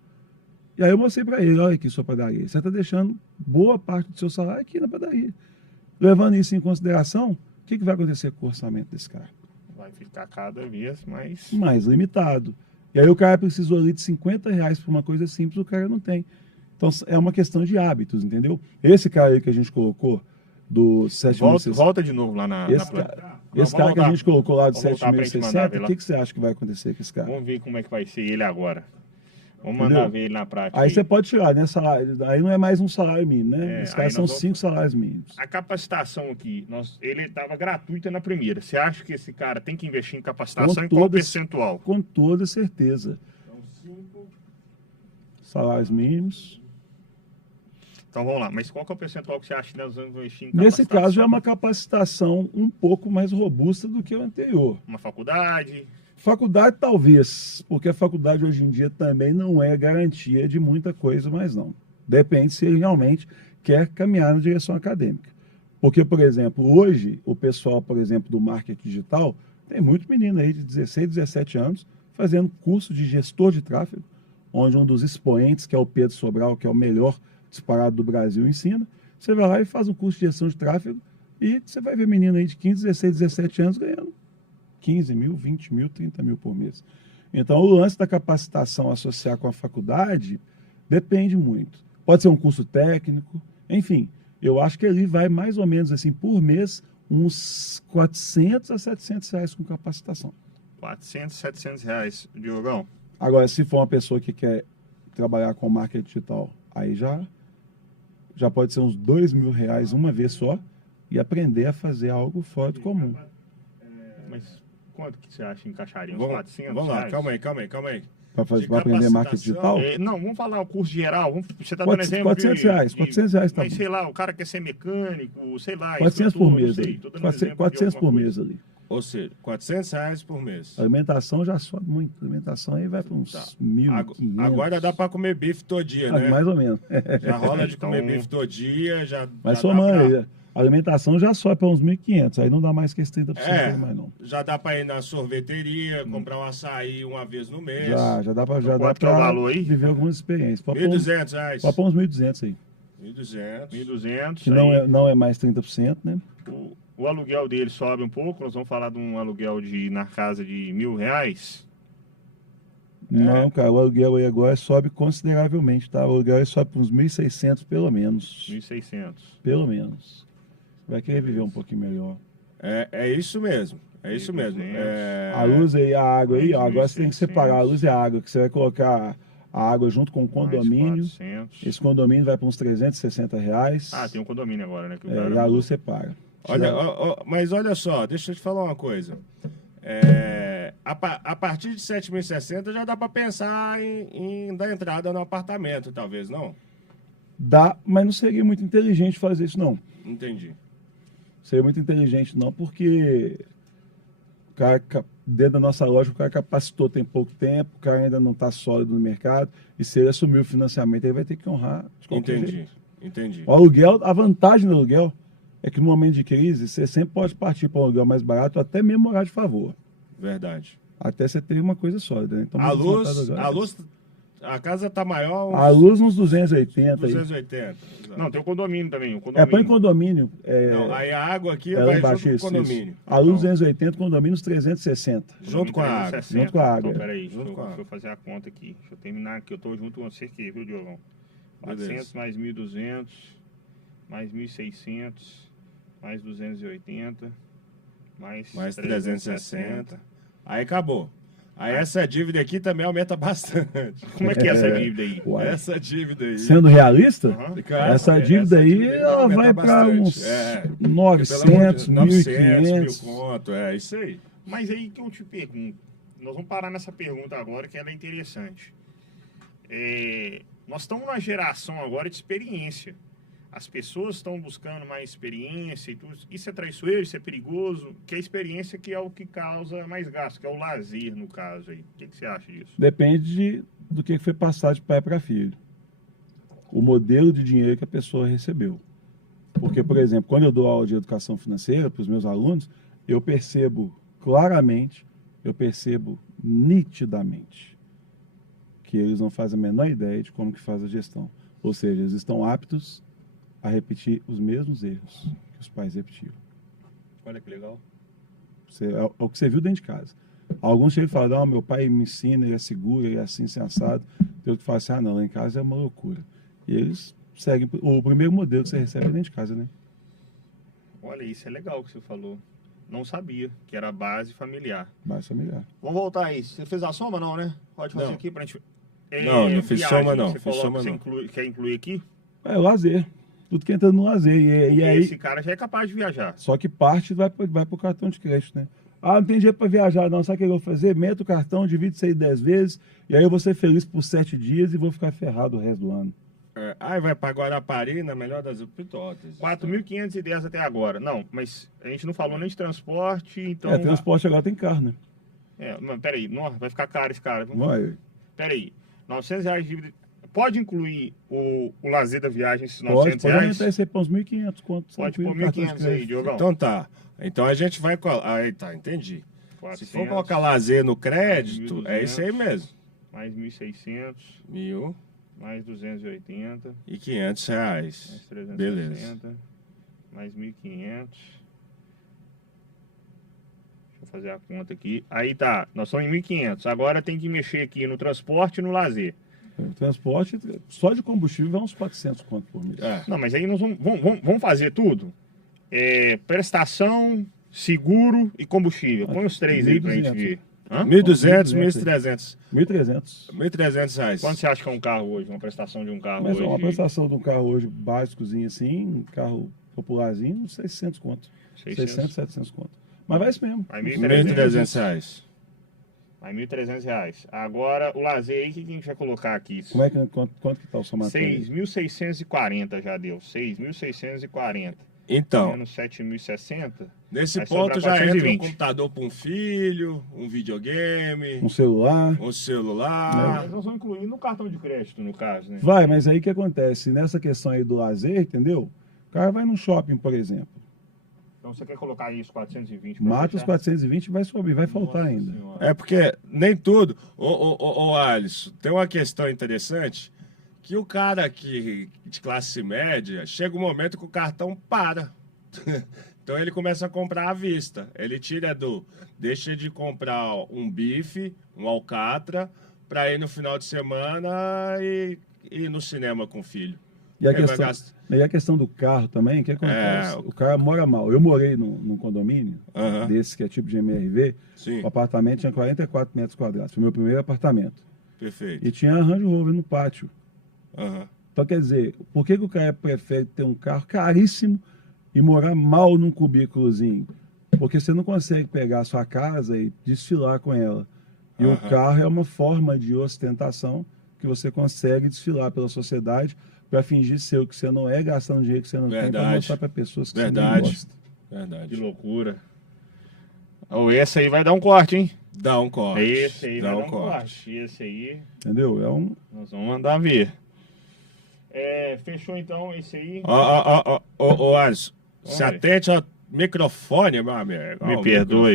E aí eu mostrei para ele, olha aqui sua padaria. Você está deixando boa parte do seu salário aqui na padaria. Levando isso em consideração, o que vai acontecer com o orçamento desse cara? Vai ficar cada vez mais limitado. E aí o cara precisou ali de R$ 50 por uma coisa simples, o cara não tem. Então é uma questão de hábitos, entendeu? Esse cara aí que a gente colocou, do 7.600... Volta de novo lá na Esse cara que a gente colocou lá do Vamos voltar pra gente mandar ver 7.600, lá. o que você acha que vai acontecer com esse cara? Vamos ver como é que vai ser ele agora. Vamos Entendeu? mandar ver ele na prática. Aí você pode tirar, né? Salário, aí não é mais um salário mínimo, né? Esses aí caras são nós vamos- 5 salários mínimos. A capacitação aqui, ele estava gratuita na primeira. Você acha que esse cara tem que investir em capacitação Com em qual todas- percentual? Com toda certeza. Então, 5... Salários mínimos. Então vamos lá, mas qual que é o percentual que você acha que nós vamos investir em Nesse capacitação? caso, é uma capacitação um pouco mais robusta do que o anterior. Uma faculdade? Faculdade, talvez, porque a faculdade hoje em dia também não é garantia de muita coisa, mas não. Depende se ele realmente quer caminhar na direção acadêmica. Porque, por exemplo, hoje, o pessoal, por exemplo, do marketing digital, tem muito menino aí de 16, 17 anos fazendo curso de gestor de tráfego, onde um dos expoentes, que é o Pedro Sobral, que é o melhor disparado do Brasil, ensina. Você vai lá e faz um curso de gestão de tráfego e você vai ver menino aí de 15, 16, 17 anos ganhando 15 mil, 20 mil, 30 mil por mês. Então, o lance da capacitação associar com a faculdade depende muito. Pode ser um curso técnico, enfim. Eu acho que ele vai mais ou menos assim, por mês, uns 400 a 700 reais com capacitação. 400, 700 reais, Diogão. Agora, se for uma pessoa que quer trabalhar com marketing digital, aí já pode ser uns 2 mil reais uma vez só e aprender a fazer algo fora do comum. Mas quanto que você acha que encaixaria? Uns Vamos, 400 vamos lá, reais? calma aí. De Para aprender marketing digital? Não, vamos falar o curso geral. Você está dando 400 exemplo R$400, R$400 tá mas bom. sei lá, o cara quer ser mecânico, sei lá, 400 por instrutor, mês não sei, ali. tô dando 400, exemplo de 400 por alguma mês coisa. ali. Ou seja, R$400 por mês. A alimentação já sobe muito. A alimentação aí vai para uns Tá. 1.500. Agora dá para comer bife todo dia, Ah, né? mais ou menos. Já rola de Então- comer bife todo dia, já. Mas já somando dá aí, a alimentação já sobe para uns 1.500. Aí não dá mais que esse 30% É, aí mais não. já dá para ir na sorveteria, comprar um açaí uma vez no mês. Já dá para quanto que é o valor aí? viver algumas experiências. Pode pôr uns- R$1.200. pode pôr uns 1.200 aí. 1.200. 1.200. Que não é mais 30%, né? O aluguel dele sobe um pouco. Nós vamos falar de um aluguel na casa de R$1.000. Não, cara, o aluguel aí agora sobe consideravelmente, tá? O aluguel aí sobe para uns 1.600 pelo menos. 1.600. Pelo menos. Vai querer viver um pouquinho melhor. É isso mesmo. É isso mesmo. 1.200. A luz e a água aí, ó, Mais agora você tem que 1.600. separar a luz e a água, que você vai colocar a água junto com o Mais condomínio. 400. Esse condomínio vai para uns R$360. Ah, tem um condomínio agora, né? Que o É, cara e a mudou. luz separa. Olha, mas olha só, deixa eu te falar uma coisa. A partir de 7.060 já dá para pensar em dar entrada no apartamento, talvez, não? Dá, mas não seria muito inteligente fazer isso, não. Entendi. Seria muito inteligente, não, porque o cara, dentro da nossa loja, o cara capacitou tem pouco tempo, o cara ainda não está sólido no mercado, e se ele assumir o financiamento, ele vai ter que honrar de qualquer jeito. Entendi. O aluguel, a vantagem do aluguel é que no momento de crise, você sempre pode partir para um aluguel mais barato, até mesmo morar de favor. Verdade. Até você ter uma coisa sólida, né? Então, A vamos voltar luz, do aluguel. a casa tá maior, uns A luz uns 280 aí. 280. Exato. Não, tem o condomínio também. O Põe condomínio. condomínio. Não, aí a água aqui Lá vai embaixo, junto isso, com o condomínio. isso. A luz Então, 280, condomínio uns 360. junto com a água. 360. Junto com a água, Então, é. peraí, Junto com a água. deixa eu fazer a conta aqui. Deixa eu terminar aqui. Eu tô junto com você aqui, viu, Diogão? Beleza. 400 mais 1.200, mais 1.600, mais 280, mais 360. Aí acabou. Aí essa dívida aqui também aumenta bastante. Como é que é essa dívida aí? Uai. Essa dívida aí. Sendo realista, Aham. Cara, essa dívida aí ela aumenta vai para bastante. uns Pelo amor 900, de Deus, 900 mil 1.500. conto. É isso aí. Mas aí que eu te pergunto, nós vamos parar nessa pergunta agora, que ela é interessante. Nós estamos numa geração agora de experiência. As pessoas estão buscando mais experiência e tudo. Isso é traiçoeiro, isso é perigoso, que a experiência que é o que causa mais gasto, que é o lazer, no caso aí. O que você acha disso? Depende do que foi passado de pai para filho. O modelo de dinheiro que a pessoa recebeu. Porque, por exemplo, quando eu dou aula de educação financeira para os meus alunos, eu percebo claramente, eu percebo nitidamente que eles não fazem a menor ideia de como que faz a gestão. Ou seja, eles estão aptos a repetir os mesmos erros que os pais repetiram. Olha que legal. É o que você viu dentro de casa. Alguns chegam e falam, não, meu pai me ensina, ele é seguro, ele é assim, sensado. Tem outro que fala assim, ah, não, lá em casa é uma loucura. E eles seguem, o primeiro modelo que você recebe é dentro de casa, né? Olha, isso é legal que você falou. Não sabia que era a base familiar. Base familiar. Vamos voltar aí. Você fez a soma não, né? Pode fazer Não. aqui pra gente... Não fiz soma não. Você Fiz soma você não. quer incluir aqui? É o lazer. Tudo que entra no lazer. E Porque aí, esse cara já é capaz de viajar. só que parte vai para o cartão de crédito, né? Ah, não tem dinheiro para viajar, não. Sabe o que eu vou fazer? Meto o cartão, divide isso aí 10 vezes, e aí eu vou ser feliz por 7 dias e vou ficar ferrado o resto do ano. Aí vai para Guarapari, na melhor das hipóteses. 4.510 até agora. Não, mas a gente não falou nem de transporte, então... Transporte agora tem carro, né? Mas peraí, nossa, vai ficar caro esse cara. Vai. Peraí, R$900 de dívida... Pode incluir o lazer da viagem, esses Pode R$900? aumentar isso aí para uns 1.500 quanto. Pode pôr 1.500 aí, Diogão. Então tá. Então a gente vai... Aí tá, entendi. 400, Se for colocar lazer no crédito, 1.200, é isso aí mesmo. mais 1.600, 1.000 mais 280, e R$500. mais 360, Beleza. mais 1.500. Deixa eu fazer a conta aqui. Aí tá, nós estamos em 1.500. Agora tem que mexer aqui no transporte e no lazer. O transporte, só de combustível, vai uns 400 quanto por mês. Não, mas aí nós vamos fazer tudo. Prestação, seguro e combustível. Põe os três aí pra gente 1.200. ver. Hã? 1.200, 1.300. 1.300. 1.300. R$1.300. Quanto você acha que é um carro hoje? Uma prestação de um carro Mas hoje? uma prestação de um carro hoje básicozinho assim, um carro popularzinho, uns 600 conto. 600, 700 conto. Mas vai isso mesmo. Vai R$ 1.300. 1.300. Vai R$ 1.300. Agora, o lazer aí, o que a gente vai colocar aqui? Como é que, quanto que tá o somatório? 6.640 já deu. 6.640. Então, Menos 7.060. nesse vai ponto sobrar já entra um 420. computador para um filho, um videogame, Um celular. um celular. Mas nós vamos incluir no cartão de crédito, no caso, né? Vai, mas aí o que acontece? Nessa questão aí do lazer, entendeu? O cara vai num shopping, por exemplo. Então você quer colocar isso, 420? pra Mata os fechar? 420 e vai subir, vai faltar Nossa ainda. Senhora. É porque nem tudo. Ô Alisson, tem uma questão interessante que o cara que de classe média chega um momento que o cartão para. Então ele começa a comprar à vista. Ele deixa de comprar um bife, um alcatra, para ir no final de semana e ir no cinema com o filho. E a, Ele vai questão, gastar- e a questão do carro também, o que acontece? É, O cara mora mal. Eu morei num condomínio, Aham. desse que é tipo de MRV, Sim, o apartamento tinha 44 metros quadrados. Foi o meu primeiro apartamento. perfeito. E tinha a Range Rover no pátio. Aham. Então, quer dizer, por que o cara prefere ter um carro caríssimo e morar mal num cubículozinho? Porque você não consegue pegar a sua casa e desfilar com ela. E o Aham. carro é uma forma de ostentação que você consegue desfilar pela sociedade para fingir ser o que você não é, gastando dinheiro que você não tem, para Verdade. mostrar para pessoas que você não Verdade. gosta. Que Verdade. loucura. Ou esse aí vai dar um corte, hein? Dá um corte. Esse aí Dá vai um dar um corte. Esse aí, Entendeu? nós vamos mandar ver. Fechou então esse aí. Ô, Alisson, se Olha. atente ao microfone, meu amigo. Me Ó, o perdoe.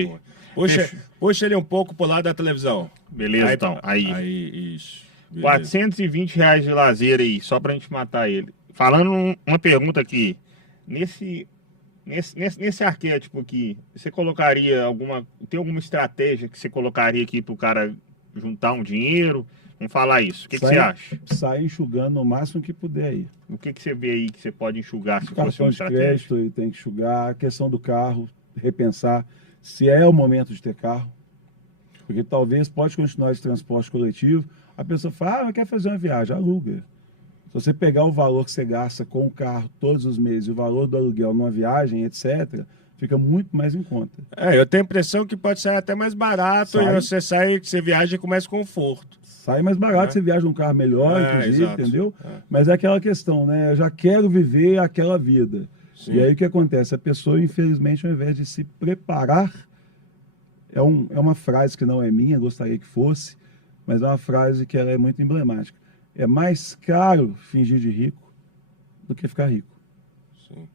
microfone. Puxa ele um pouco pro lado da televisão. Beleza, então. Aí. Aí, isso. Beleza. R$ 420 de lazer aí, só pra gente matar ele. Falando uma pergunta aqui. Nesse arquétipo aqui, você colocaria tem alguma estratégia que você colocaria aqui pro cara juntar um dinheiro? Vamos falar isso. O que você acha? Sai enxugando o máximo que puder aí. O que você vê aí que você pode enxugar se fosse Cartão uma de estratégia? crédito ele tem que enxugar, a questão do carro, repensar se é o momento de ter carro, porque talvez pode continuar esse transporte coletivo, a pessoa fala, mas quer fazer uma viagem, aluga. Se você pegar o valor que você gasta com o carro todos os meses, o valor do aluguel numa viagem, etc., fica muito mais em conta. Eu tenho a impressão que pode sair até mais barato e você viaja com mais conforto. Sai mais barato, você viaja num carro melhor, inclusive, exato. entendeu? Mas é aquela questão, né? Eu já quero viver aquela vida. Sim. E aí o que acontece? A pessoa, infelizmente, ao invés de se preparar, é uma frase que não é minha, gostaria que fosse, mas é uma frase que ela é muito emblemática. É mais caro fingir de rico do que ficar rico. Sim.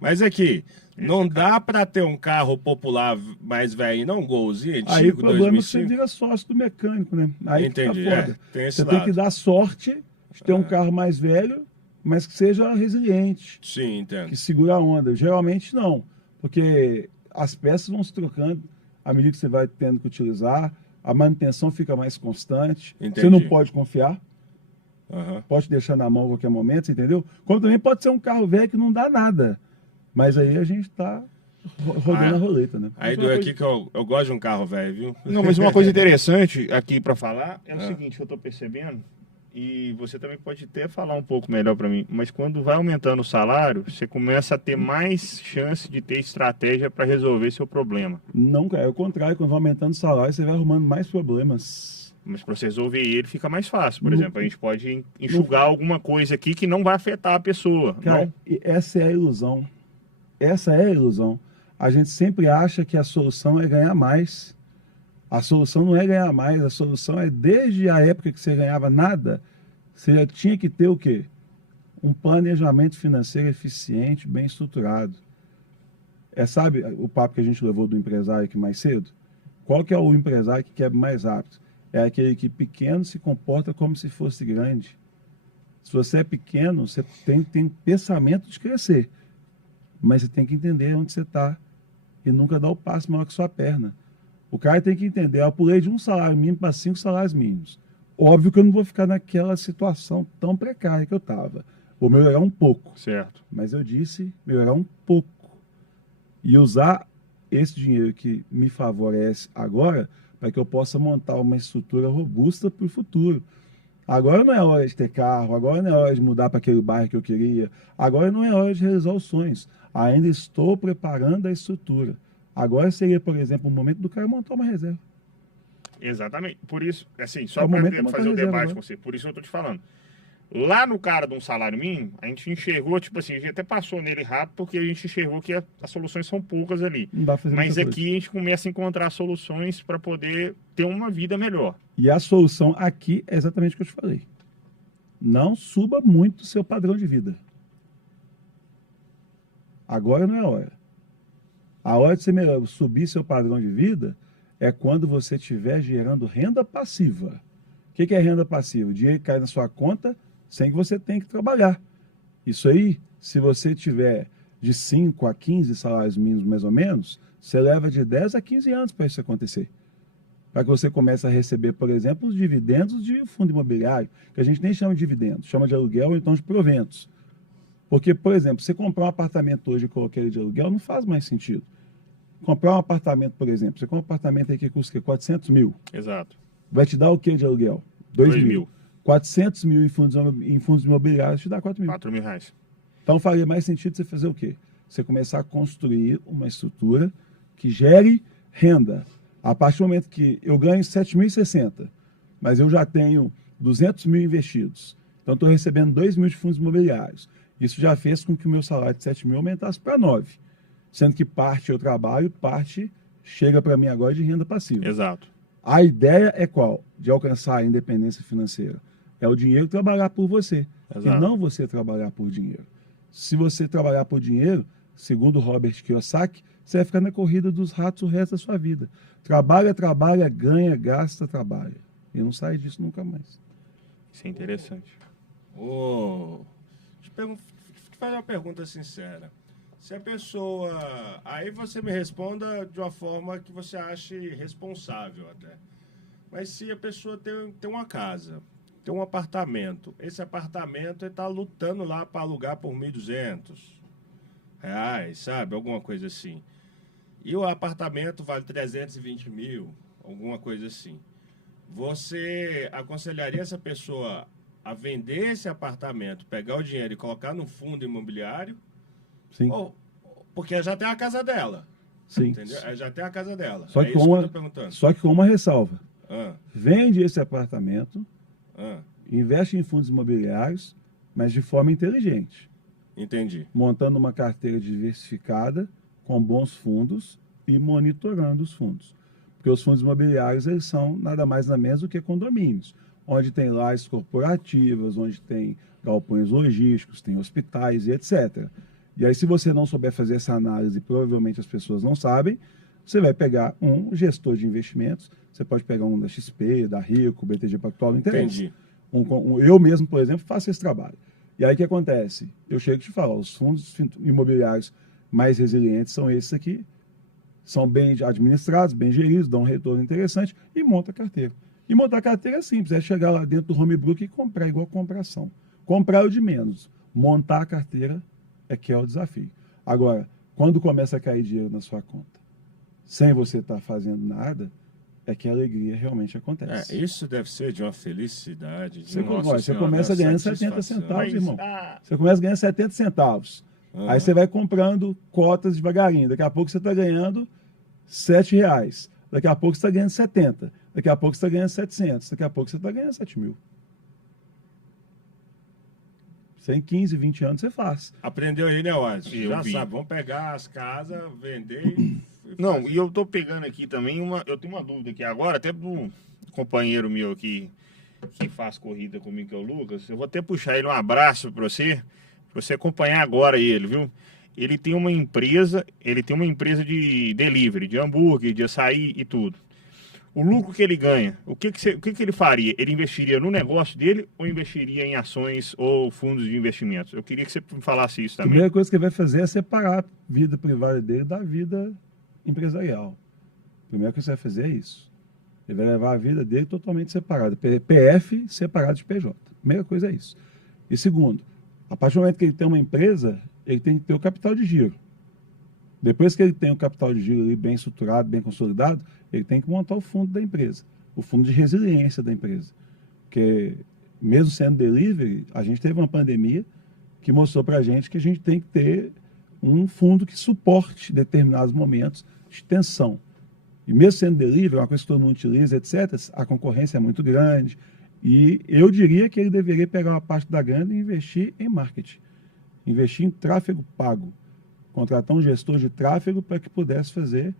Mas aqui, não dá para ter um carro popular mais velho, não um golzinho antigo, Aí o problema é que você 2005? vira sócio do mecânico, né? Aí Entendi, fica foda. tem esse Você lado. tem que dar sorte de ter um carro mais velho, mas que seja resiliente, Sim, entendo. que segura a onda. Geralmente não, porque as peças vão se trocando à medida que você vai tendo que utilizar, a manutenção fica mais constante, Entendi. você não pode confiar, Aham. pode deixar na mão a qualquer momento, você entendeu? Como também pode ser um carro velho que não dá nada, mas aí a gente está rodando a roleta, né? Aí deu aqui que eu gosto de um carro velho, viu? Não, mas uma coisa interessante aqui pra falar é o seguinte, que eu tô percebendo, e você também pode até falar um pouco melhor pra mim, mas quando vai aumentando o salário, você começa a ter mais chance de ter estratégia pra resolver seu problema. Não, cara, é o contrário, quando vai aumentando o salário, você vai arrumando mais problemas. Mas para você resolver ele fica mais fácil. Por No- exemplo, a gente pode enxugar alguma coisa aqui que não vai afetar a pessoa. Cara, não? e essa é a ilusão. Essa é a ilusão. A gente sempre acha que a solução é ganhar mais. A solução não é ganhar mais, a solução é desde a época que você ganhava nada, você já tinha que ter o quê? Um planejamento financeiro eficiente, bem estruturado. Sabe o papo que a gente levou do empresário aqui mais cedo? Qual que é o empresário que quebra mais rápido? É aquele que pequeno se comporta como se fosse grande. Se você é pequeno, você tem pensamento de crescer, mas você tem que entender onde você está e nunca dar o passo maior que sua perna. O cara tem que entender, eu pulei de um salário mínimo para 5 salários mínimos. Óbvio que eu não vou ficar naquela situação tão precária que eu estava. Vou melhorar um pouco, Certo. mas eu disse melhorar um pouco. E usar esse dinheiro que me favorece agora para que eu possa montar uma estrutura robusta para o futuro. Agora não é hora de ter carro, agora não é hora de mudar para aquele bairro que eu queria, agora não é hora de realizar os sonhos. Ainda estou preparando a estrutura. Agora seria, por exemplo, o momento do cara montar uma reserva. Exatamente. Por isso, assim, É só o para momento de fazer o montar reserva, debate né? com você, por isso eu tô te falando. Lá no cara de um salário mínimo, a gente enxergou, tipo assim, a gente até passou nele rápido, porque a gente enxergou que as soluções são poucas ali. Não dá pra fazer Mas muita aqui coisa. a gente começa a encontrar soluções para poder ter uma vida melhor. E a solução aqui é exatamente o que eu te falei. Não suba muito o seu padrão de vida. Agora não é a hora. A hora de você subir seu padrão de vida é quando você estiver gerando renda passiva. O que é renda passiva? O dinheiro que cai na sua conta sem que você tenha que trabalhar. Isso aí, se você tiver de 5 a 15 salários mínimos mais ou menos, você leva de 10 a 15 anos para isso acontecer. Para que você comece a receber, por exemplo, os dividendos de fundo imobiliário, que a gente nem chama de dividendos, chama de aluguel ou então de proventos. Porque, por exemplo, você comprar um apartamento hoje e colocar ele de aluguel não faz mais sentido. Comprar um apartamento, por exemplo, você compra um apartamento aí que custa 400 mil, Exato. vai te dar o que de aluguel? 2 mil. 400 mil em fundos imobiliários te dá 4 mil. 4 mil reais. Então faria mais sentido você fazer o quê? Você começar a construir uma estrutura que gere renda. A partir do momento que eu ganho 7.060, mas eu já tenho 200 mil investidos, então estou recebendo 2 mil de fundos imobiliários. Isso já fez com que o meu salário de 7 mil aumentasse para 9, sendo que parte eu trabalho, parte chega para mim agora de renda passiva. Exato. A ideia é qual? De alcançar a independência financeira. É o dinheiro trabalhar por você, Exato. e não você trabalhar por dinheiro. Se você trabalhar por dinheiro, segundo Robert Kiyosaki, você vai ficar na corrida dos ratos o resto da sua vida. Trabalha, trabalha, ganha, gasta, trabalha. E não sai disso nunca mais. Isso é interessante. Deixa eu te fazer uma pergunta sincera. Se a pessoa... Aí você me responda de uma forma que você ache responsável até. Mas se a pessoa tem uma casa, tem um apartamento, esse apartamento ele está lutando lá para alugar por R$ 1.200, sabe? Alguma coisa assim. E o apartamento vale 320 mil, alguma coisa assim. Você aconselharia essa pessoa a vender esse apartamento, pegar o dinheiro e colocar no fundo imobiliário? Sim. Porque ela já tem a casa dela. Sim. Entendeu? Ela já tem a casa dela. Só, É que isso com que eu uma, tô perguntando. só que com uma ressalva. Ah, Vende esse apartamento, ah, investe em fundos imobiliários, mas de forma inteligente. entendi. Montando uma carteira diversificada, com bons fundos e monitorando os fundos. Porque os fundos imobiliários eles são nada mais nada menos do que condomínios, onde tem lajes corporativas, onde tem galpões logísticos, tem hospitais e etc. E aí, se você não souber fazer essa análise, provavelmente as pessoas não sabem, você vai pegar um gestor de investimentos, você pode pegar um da XP, da Rico, BTG Pactual, não interessa. Entendi. Eu mesmo, por exemplo, faço esse trabalho. E aí o que acontece? Eu chego e te falo, os fundos imobiliários mais resilientes são esses aqui, são bem administrados, bem geridos, dão um retorno interessante e monta a carteira. E montar a carteira é simples, é chegar lá dentro do Homebrook e comprar igual compração. Comprar é o de menos, montar a carteira é que é o desafio. Agora, quando começa a cair dinheiro na sua conta, sem você estar fazendo nada, é que a alegria realmente acontece. Isso deve ser de uma felicidade. Você começa ganhando 70 centavos, irmão. Ah, Você começa ganhando 70 centavos. Ah. Aí você vai comprando cotas devagarinho. Daqui a pouco você está ganhando R$7. Daqui a pouco você está ganhando 70. Daqui a pouco você está ganhando 700. Daqui a pouco você está ganhando 7 mil. Você em 15, 20 anos você faz. Aprendeu aí, né, Watson? Eu Já vi. sabe, vamos pegar as casas, vender e não, fazer. e eu tô pegando aqui também eu tenho uma dúvida aqui agora, até do companheiro meu aqui, que faz corrida comigo, que é o Lucas. Eu vou até puxar ele um abraço para você acompanhar agora ele, viu? Ele tem uma empresa de delivery, de hambúrguer, de açaí e tudo. O lucro que ele ganha, o que ele faria? Ele investiria no negócio dele ou investiria em ações ou fundos de investimentos? Eu queria que você me falasse isso A também. primeira coisa que ele vai fazer é separar a vida privada dele da vida empresarial. A primeira coisa que você vai fazer é isso. Ele vai levar a vida dele totalmente separada. PF separado de PJ. A primeira coisa é isso. E segundo, a partir do momento que ele tem uma empresa, ele tem que ter o capital de giro. Depois que ele tem o capital de giro ali bem estruturado, bem consolidado, ele tem que montar o fundo da empresa, o fundo de resiliência da empresa. Porque, mesmo sendo delivery, a gente teve uma pandemia que mostrou para a gente que a gente tem que ter um fundo que suporte determinados momentos de tensão. E mesmo sendo delivery, uma coisa que todo mundo utiliza, etc., a concorrência é muito grande. E eu diria que ele deveria pegar uma parte da grana e investir em marketing. Investir em tráfego pago. Contratar um gestor de tráfego para que pudesse fazer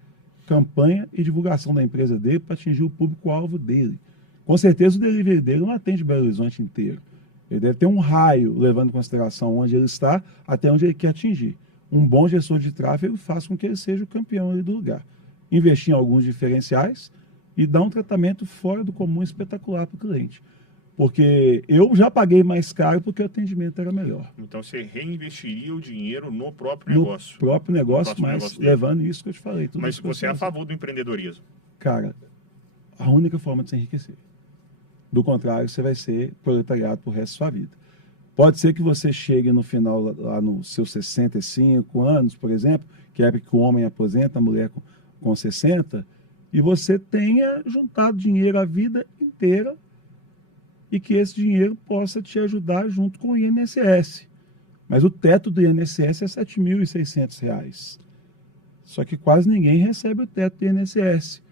campanha e divulgação da empresa dele para atingir o público-alvo dele. Com certeza o delivery dele não atende Belo Horizonte inteiro. Ele deve ter um raio, levando em consideração onde ele está, até onde ele quer atingir. Um bom gestor de tráfego faz com que ele seja o campeão ali do lugar. Investir em alguns diferenciais e dar um tratamento fora do comum espetacular para o cliente. Porque eu já paguei mais caro porque o atendimento era melhor. Então você reinvestiria o dinheiro no próprio No negócio. próprio negócio, próximo mas negócio dele. levando isso que eu te falei. Tudo Mas isso que eu você é a falei. favor do empreendedorismo. Cara, a única forma de se enriquecer. Do contrário, você vai ser proletariado pro resto da sua vida. Pode ser que você chegue no final, lá nos seus 65 anos, por exemplo, que é a época que o homem aposenta, a mulher com 60, e você tenha juntado dinheiro a vida inteira e que esse dinheiro possa te ajudar junto com o INSS. Mas o teto do INSS é R$ 7.600. Só que quase ninguém recebe o teto do INSS.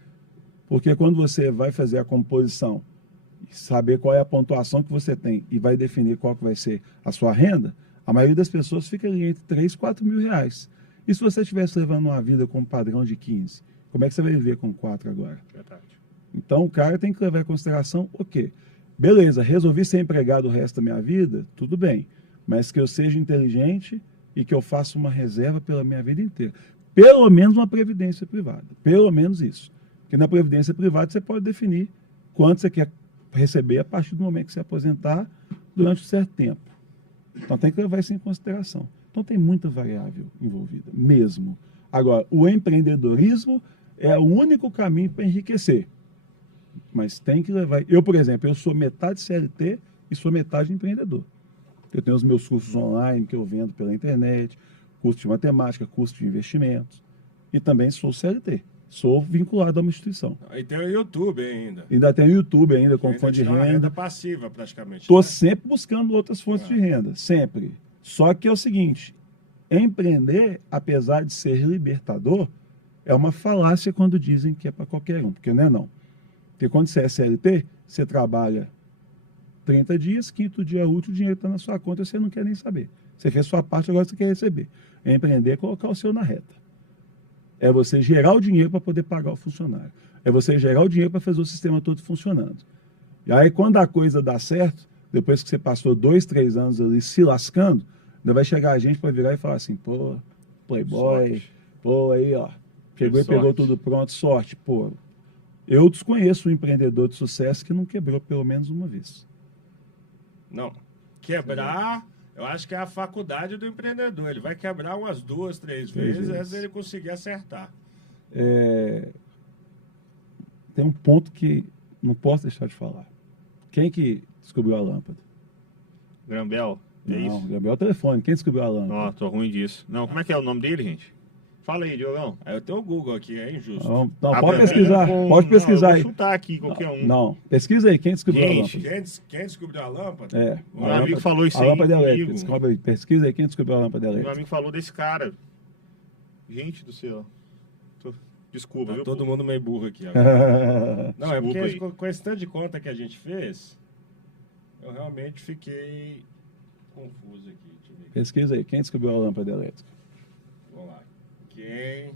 Porque quando você vai fazer a composição e saber qual é a pontuação que você tem e vai definir qual que vai ser a sua renda, a maioria das pessoas fica ali entre 3 e 4 mil reais. E se você estivesse levando uma vida com um padrão de 15, como é que você vai viver com 4 agora? Verdade. Então o cara tem que levar em consideração o quê? Beleza, resolvi ser empregado o resto da minha vida, tudo bem. Mas que eu seja inteligente e que eu faça uma reserva pela minha vida inteira. Pelo menos uma previdência privada. Pelo menos isso. Porque na previdência privada você pode definir quanto você quer receber a partir do momento que você aposentar durante um certo tempo. Então tem que levar isso em consideração. Então tem muita variável envolvida, mesmo. Agora, o empreendedorismo é o único caminho para enriquecer. Mas tem que levar... Eu, por exemplo, eu sou metade CLT e sou metade empreendedor. Eu tenho os meus cursos online que eu vendo pela internet, curso de matemática, curso de investimentos. E também sou CLT. Sou vinculado a uma instituição. E tem o YouTube ainda. Ainda tenho o YouTube ainda como Ainda fonte de te dá uma renda. passiva, praticamente. Estou né? sempre buscando outras fontes de renda, sempre. Só que é o seguinte, empreender, apesar de ser libertador, é uma falácia quando dizem que é para qualquer um, porque não é não. Porque quando você é CLT, você trabalha 30 dias, quinto dia útil, o dinheiro está na sua conta e você não quer nem saber. Você fez sua parte, agora você quer receber. Empreender é colocar o seu na reta. É você gerar o dinheiro para poder pagar o funcionário. É você gerar o dinheiro para fazer o sistema todo funcionando. E aí, quando a coisa dá certo, depois que você passou 2, 3 anos ali se lascando, ainda vai chegar a gente para virar e falar assim, pô, playboy, Sorte. pô, aí, ó, chegou e Sorte. pegou tudo pronto, sorte. Pô, eu desconheço um empreendedor de sucesso que não quebrou pelo menos uma vez. Não. Quebrar, eu acho que é a faculdade do empreendedor. Ele vai quebrar umas 2, 3 vezes antes dele conseguir acertar. Tem um ponto que não posso deixar de falar. Quem que descobriu a lâmpada? Grambel, é Não, isso? Gabriel Telefone. Quem descobriu a lâmpada? Ó, tô ruim disso. Não, como é que é o nome dele, gente? Fala aí, Diogão. Aí eu tenho o Google aqui, é injusto. Não, Ah, pode pra mim, pesquisar. Pode pesquisar não, eu aí. vou chutar aqui qualquer um. Não, pesquisa aí. Quem descobriu Gente, a lâmpada? Quem descobriu a lâmpada? É. Meu amigo falou isso A aí lâmpada comigo. elétrica. Descobre aí. Pesquisa aí quem descobriu a lâmpada Meu elétrica. amigo falou desse cara. Gente do céu. Desculpa, Tá viu? todo mundo meio burro aqui agora. Não, é Desculpa porque aí. com esse tanto de conta que a gente fez, eu realmente fiquei confuso aqui. Deixa eu ver aqui. Pesquisa aí. Quem descobriu a lâmpada elétrica? Vamos lá. Quem...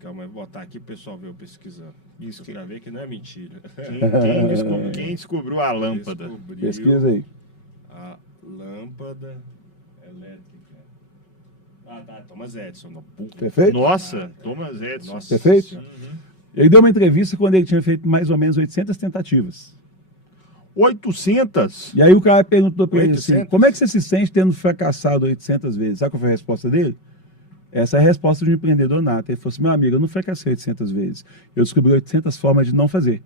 Calma, eu vou botar aqui pro pessoal ver eu pesquisando. Isso, Pra ver que não é mentira. Quem descobriu a lâmpada? Descobriu Pesquisa aí. a lâmpada elétrica. Ah, tá. Thomas Edison. No burro. Perfeito? Nossa, Thomas Edison. Nossa Perfeito? Senhora. Ele deu uma entrevista quando ele tinha feito mais ou menos 800 tentativas. 800? E aí o cara perguntou para ele assim, 800? como é que você se sente tendo fracassado 800 vezes? Sabe qual foi a resposta dele? Essa é a resposta de um empreendedor nato. Ele falou assim, meu amigo, eu não fracassei 800 vezes. Eu descobri 800 formas de não fazer.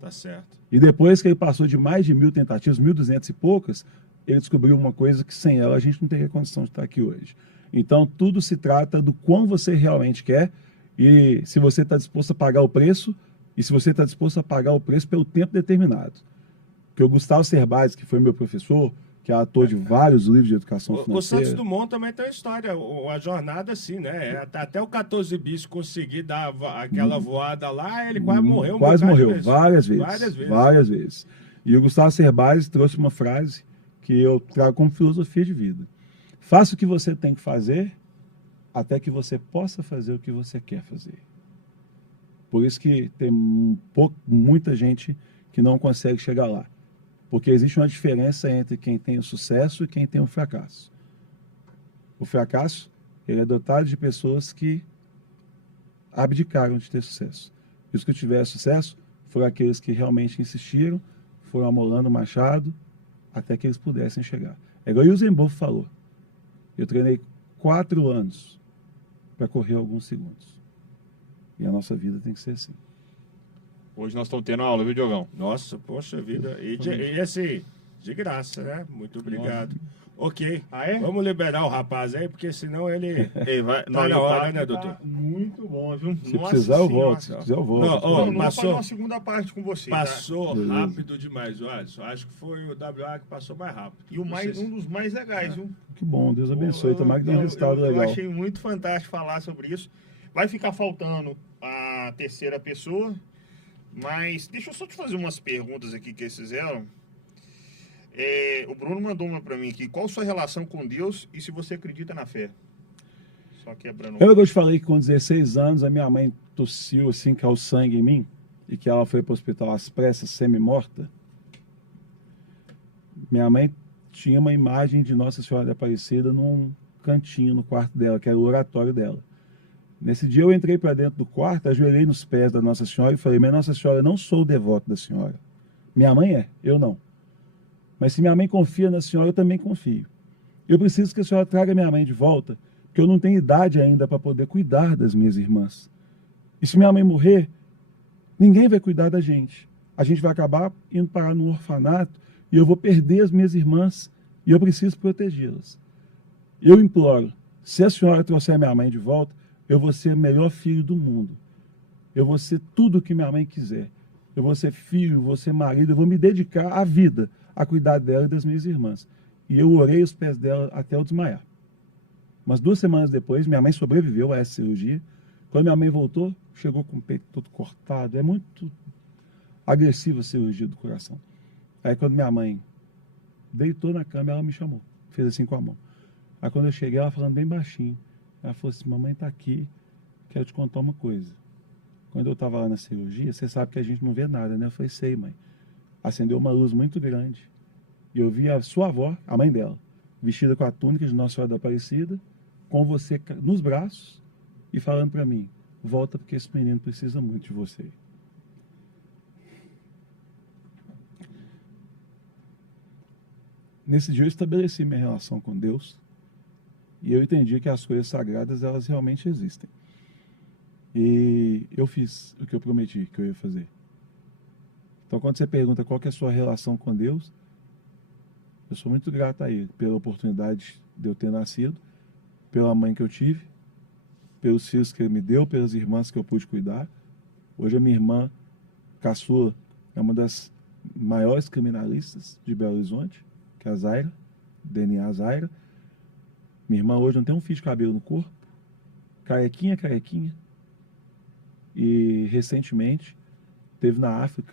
Tá certo. E depois que ele passou de mais de 1.000 tentativas, 1.200 e poucas, ele descobriu uma coisa que sem ela a gente não teria condição de estar aqui hoje. Então tudo se trata do quão você realmente quer e se você está disposto a pagar o preço e se você está disposto a pagar o preço pelo tempo determinado. Que o Gustavo Cerbasi, que foi meu professor, que é autor de vários livros de educação O financeira. Santos Dumont também tem uma história, uma jornada assim, né? Até o 14 bis conseguir dar aquela voada lá, ele quase morreu. Quase bocado de morreu, vezes. várias Várias vezes. Várias vezes. E o Gustavo Cerbasi trouxe uma frase que eu trago como filosofia de vida. Faça o que você tem que fazer, até que você possa fazer o que você quer fazer. Por isso que tem muita gente que não consegue chegar lá. Porque existe uma diferença entre quem tem o sucesso e quem tem o fracasso. O fracasso, ele é dotado de pessoas que abdicaram de ter sucesso. E os que tiveram sucesso foram aqueles que realmente insistiram, foram amolando o machado até que eles pudessem chegar. É igual o Usain Bolt falou. Eu treinei 4 anos para correr alguns segundos. E a nossa vida tem que ser assim. Hoje nós estamos tendo aula, viu, Diogão? Nossa, poxa vida. E assim, de graça, né? Muito obrigado. Ok. Vamos liberar o rapaz aí, porque senão ele. Vai, Tá na hora, né, doutor? Muito bom, viu? Se precisar, eu volto. Se quiser, eu volto. Não, vou Passou. fazer uma segunda parte com você. Passou Beleza. rápido demais, Alisson. Acho que foi o WA que passou mais rápido. E um dos mais legais, viu? Que bom, Deus abençoe. Tomara que dê um resultado eu legal. achei muito fantástico falar sobre isso. Vai ficar faltando a terceira pessoa, mas deixa eu só te fazer umas perguntas aqui que eles fizeram. O Bruno mandou uma para mim aqui. Qual a sua relação com Deus e se você acredita na fé? Só quebrando. Eu te falei que com 16 anos a minha mãe tossiu assim, caiu sangue em mim e que ela foi para o hospital às pressas, semi-morta. Minha mãe tinha uma imagem de Nossa Senhora da Aparecida num cantinho no quarto dela, que era o oratório dela. Nesse dia eu entrei para dentro do quarto, ajoelhei nos pés da Nossa Senhora e falei: minha Nossa Senhora, eu não sou devoto da Senhora. Minha mãe é, eu não. Mas se minha mãe confia na Senhora, eu também confio. Eu preciso que a Senhora traga minha mãe de volta, porque eu não tenho idade ainda para poder cuidar das minhas irmãs. E se minha mãe morrer, ninguém vai cuidar da gente. A gente vai acabar indo parar num orfanato e eu vou perder as minhas irmãs e eu preciso protegê-las. Eu imploro, se a Senhora trouxer minha mãe de volta, eu vou ser o melhor filho do mundo. Eu vou ser tudo o que minha mãe quiser. Eu vou ser filho, vou ser marido, eu vou me dedicar à vida, a cuidar dela e das minhas irmãs. E eu orei os pés dela até eu desmaiar. Umas 2 semanas depois, minha mãe sobreviveu a essa cirurgia. Quando minha mãe voltou, chegou com o peito todo cortado. É muito agressiva a cirurgia do coração. Aí quando minha mãe deitou na cama, ela me chamou. Fez assim com a mão. Aí quando eu cheguei, ela falando bem baixinho. Ela falou assim: mamãe tá aqui, quero te contar uma coisa. Quando eu estava lá na cirurgia, você sabe que a gente não vê nada, né? Eu falei: sei, mãe. Acendeu uma luz muito grande. E eu vi a sua avó, a mãe dela, vestida com a túnica de Nossa Senhora da Aparecida, com você nos braços e falando para mim: volta porque esse menino precisa muito de você. Nesse dia eu estabeleci minha relação com Deus e eu entendi que as coisas sagradas, elas realmente existem. E eu fiz o que eu prometi que eu ia fazer. Então, quando você pergunta qual que é a sua relação com Deus, eu sou muito grato a Ele pela oportunidade de eu ter nascido, pela mãe que eu tive, pelos filhos que Ele me deu, pelas irmãs que eu pude cuidar. Hoje a minha irmã caçula é uma das maiores criminalistas de Belo Horizonte, que é a Zaira, DNA Zaira. Minha irmã hoje não tem um fio de cabelo no corpo, carequinha. E recentemente teve na África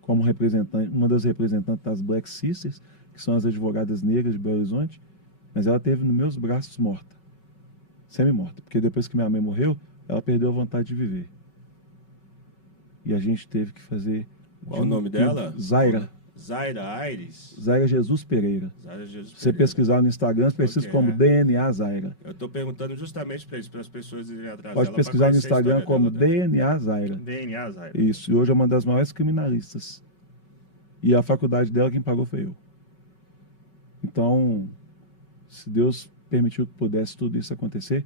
como representante, uma das representantes das Black Sisters, que são as advogadas negras de Belo Horizonte, mas ela teve nos meus braços morta, semi-morta, porque depois que minha mãe morreu, ela perdeu a vontade de viver. E a gente teve que fazer... Qual o nome dela? Zaira. Zaira Aires? Zaira Jesus Pereira. Zaira Jesus Você Pereira. pesquisar no Instagram, precisa como DNA Zaira. Eu estou perguntando justamente para isso, para as pessoas irem atrás Pode dela, pesquisar no Instagram como DNA Zaira. DNA, Zaira. Isso, e hoje é uma das maiores criminalistas. E a faculdade dela, quem pagou foi eu. Então, se Deus permitiu que pudesse tudo isso acontecer,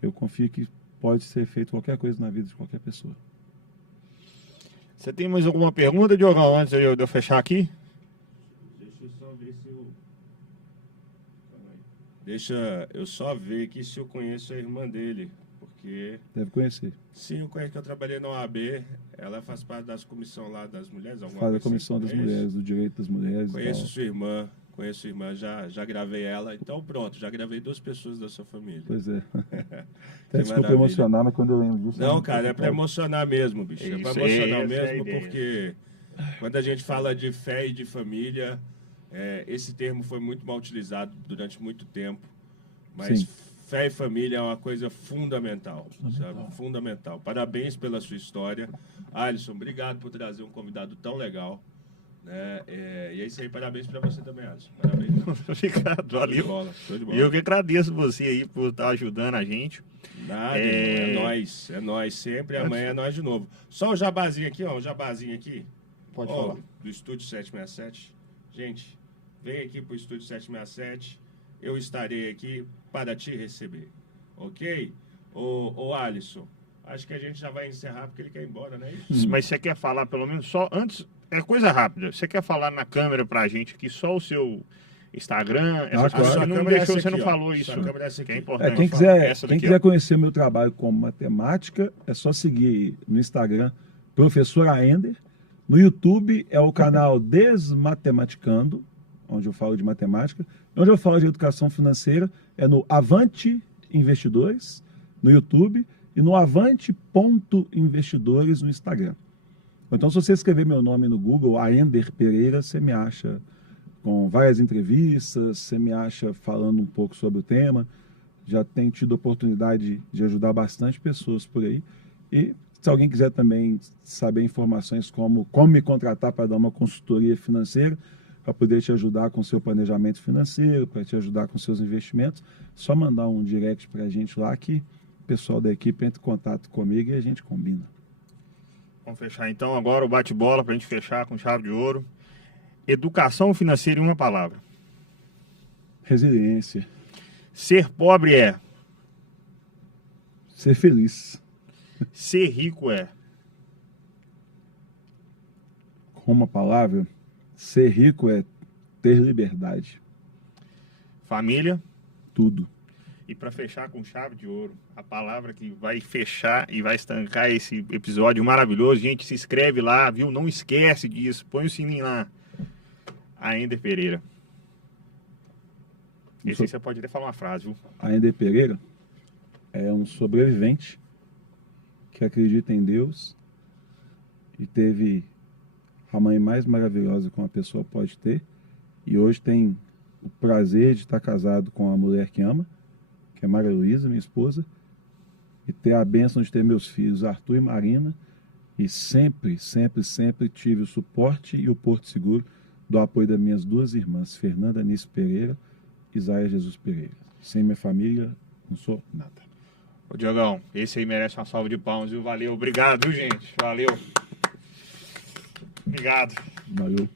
eu confio que pode ser feito qualquer coisa na vida de qualquer pessoa. Você tem mais alguma pergunta, Diogão, antes de eu fechar aqui? Deixa eu só ver se eu... Deixa eu só ver aqui se eu conheço a irmã dele. porque... Deve conhecer. Sim, eu conheço que eu trabalhei na OAB, ela faz parte das comissões lá das mulheres. Faz a comissão das mulheres, do direito das mulheres. Conheço sua irmã, já gravei ela. Então pronto, já gravei 2 pessoas da sua família. Pois é. Que Até desculpa maravilha. emocionar, mas quando eu lembro disso... Não, cara, é pra emocionar mesmo, bicho. É pra Isso, emocionar essa é a mesmo, ideia. porque quando a gente fala de fé e de família, esse termo foi muito mal utilizado durante muito tempo. Mas Sim. fé e família é uma coisa fundamental, sabe? Fundamental. Parabéns pela sua história. Alisson, obrigado por trazer um convidado tão legal. Né? E é isso aí, parabéns pra você também, Alisson. Parabéns. Obrigado, Show de valeu. bola, show de bola. E eu que agradeço você aí por estar ajudando a gente. Nada, irmão, é nóis sempre, amanhã é nóis de novo. Só o jabazinho aqui, ó, Pode Ó, falar. do Estúdio 767. Gente, vem aqui pro Estúdio 767, eu estarei aqui para te receber, ok? Ô Alisson, acho que a gente já vai encerrar porque ele quer ir embora, né? Mas você quer falar pelo menos só antes, é coisa rápida. Você quer falar na câmera pra gente aqui só o seu Instagram? Essas claro. coisas Sua você não câmera é deixou, essa você não aqui, ó. falou Sua isso. câmera é essa Que é aqui. importante. Quem falar. quiser, Essa quem daqui, quiser ó. conhecer o meu trabalho como matemática, é só seguir no Instagram, Professor Aender. No YouTube é o canal Desmatematicando, onde eu falo de matemática. Onde eu falo de educação financeira é no Avante Investidores, no YouTube, e no Avante.investidores no Instagram. Então, se você escrever meu nome no Google, Aender Pereira, você me acha com várias entrevistas, você me acha falando um pouco sobre o tema. Já tenho tido a oportunidade de ajudar bastante pessoas por aí. E se alguém quiser também saber informações como me contratar para dar uma consultoria financeira, para poder te ajudar com o seu planejamento financeiro, para te ajudar com seus investimentos, só mandar um direct para a gente lá que o pessoal da equipe entra em contato comigo e a gente combina. Vamos fechar então agora o bate-bola pra gente fechar com chave de ouro. Educação financeira em uma palavra. Resiliência. Ser pobre é. Ser feliz. Ser rico é. Com uma palavra, ser rico é ter liberdade. Família. Tudo. E para fechar com chave de ouro, a palavra que vai fechar e vai estancar esse episódio maravilhoso. Gente, se inscreve lá, viu? Não esquece disso. Põe o sininho lá. Aender Pereira. Esse aí você pode até falar uma frase, viu? Aender Pereira é um sobrevivente que acredita em Deus e teve a mãe mais maravilhosa que uma pessoa pode ter, e hoje tem o prazer de estar casado com a mulher que ama, que é Maria Luísa, minha esposa, e ter a bênção de ter meus filhos Arthur e Marina, e sempre tive o suporte e o porto seguro do apoio das minhas 2 irmãs, Fernanda Anice Pereira e Isaia Jesus Pereira. Sem minha família, não sou nada. Ô Diogão, esse aí merece uma salva de palmas, viu? Valeu, obrigado, viu, gente? Valeu. Obrigado. Valeu.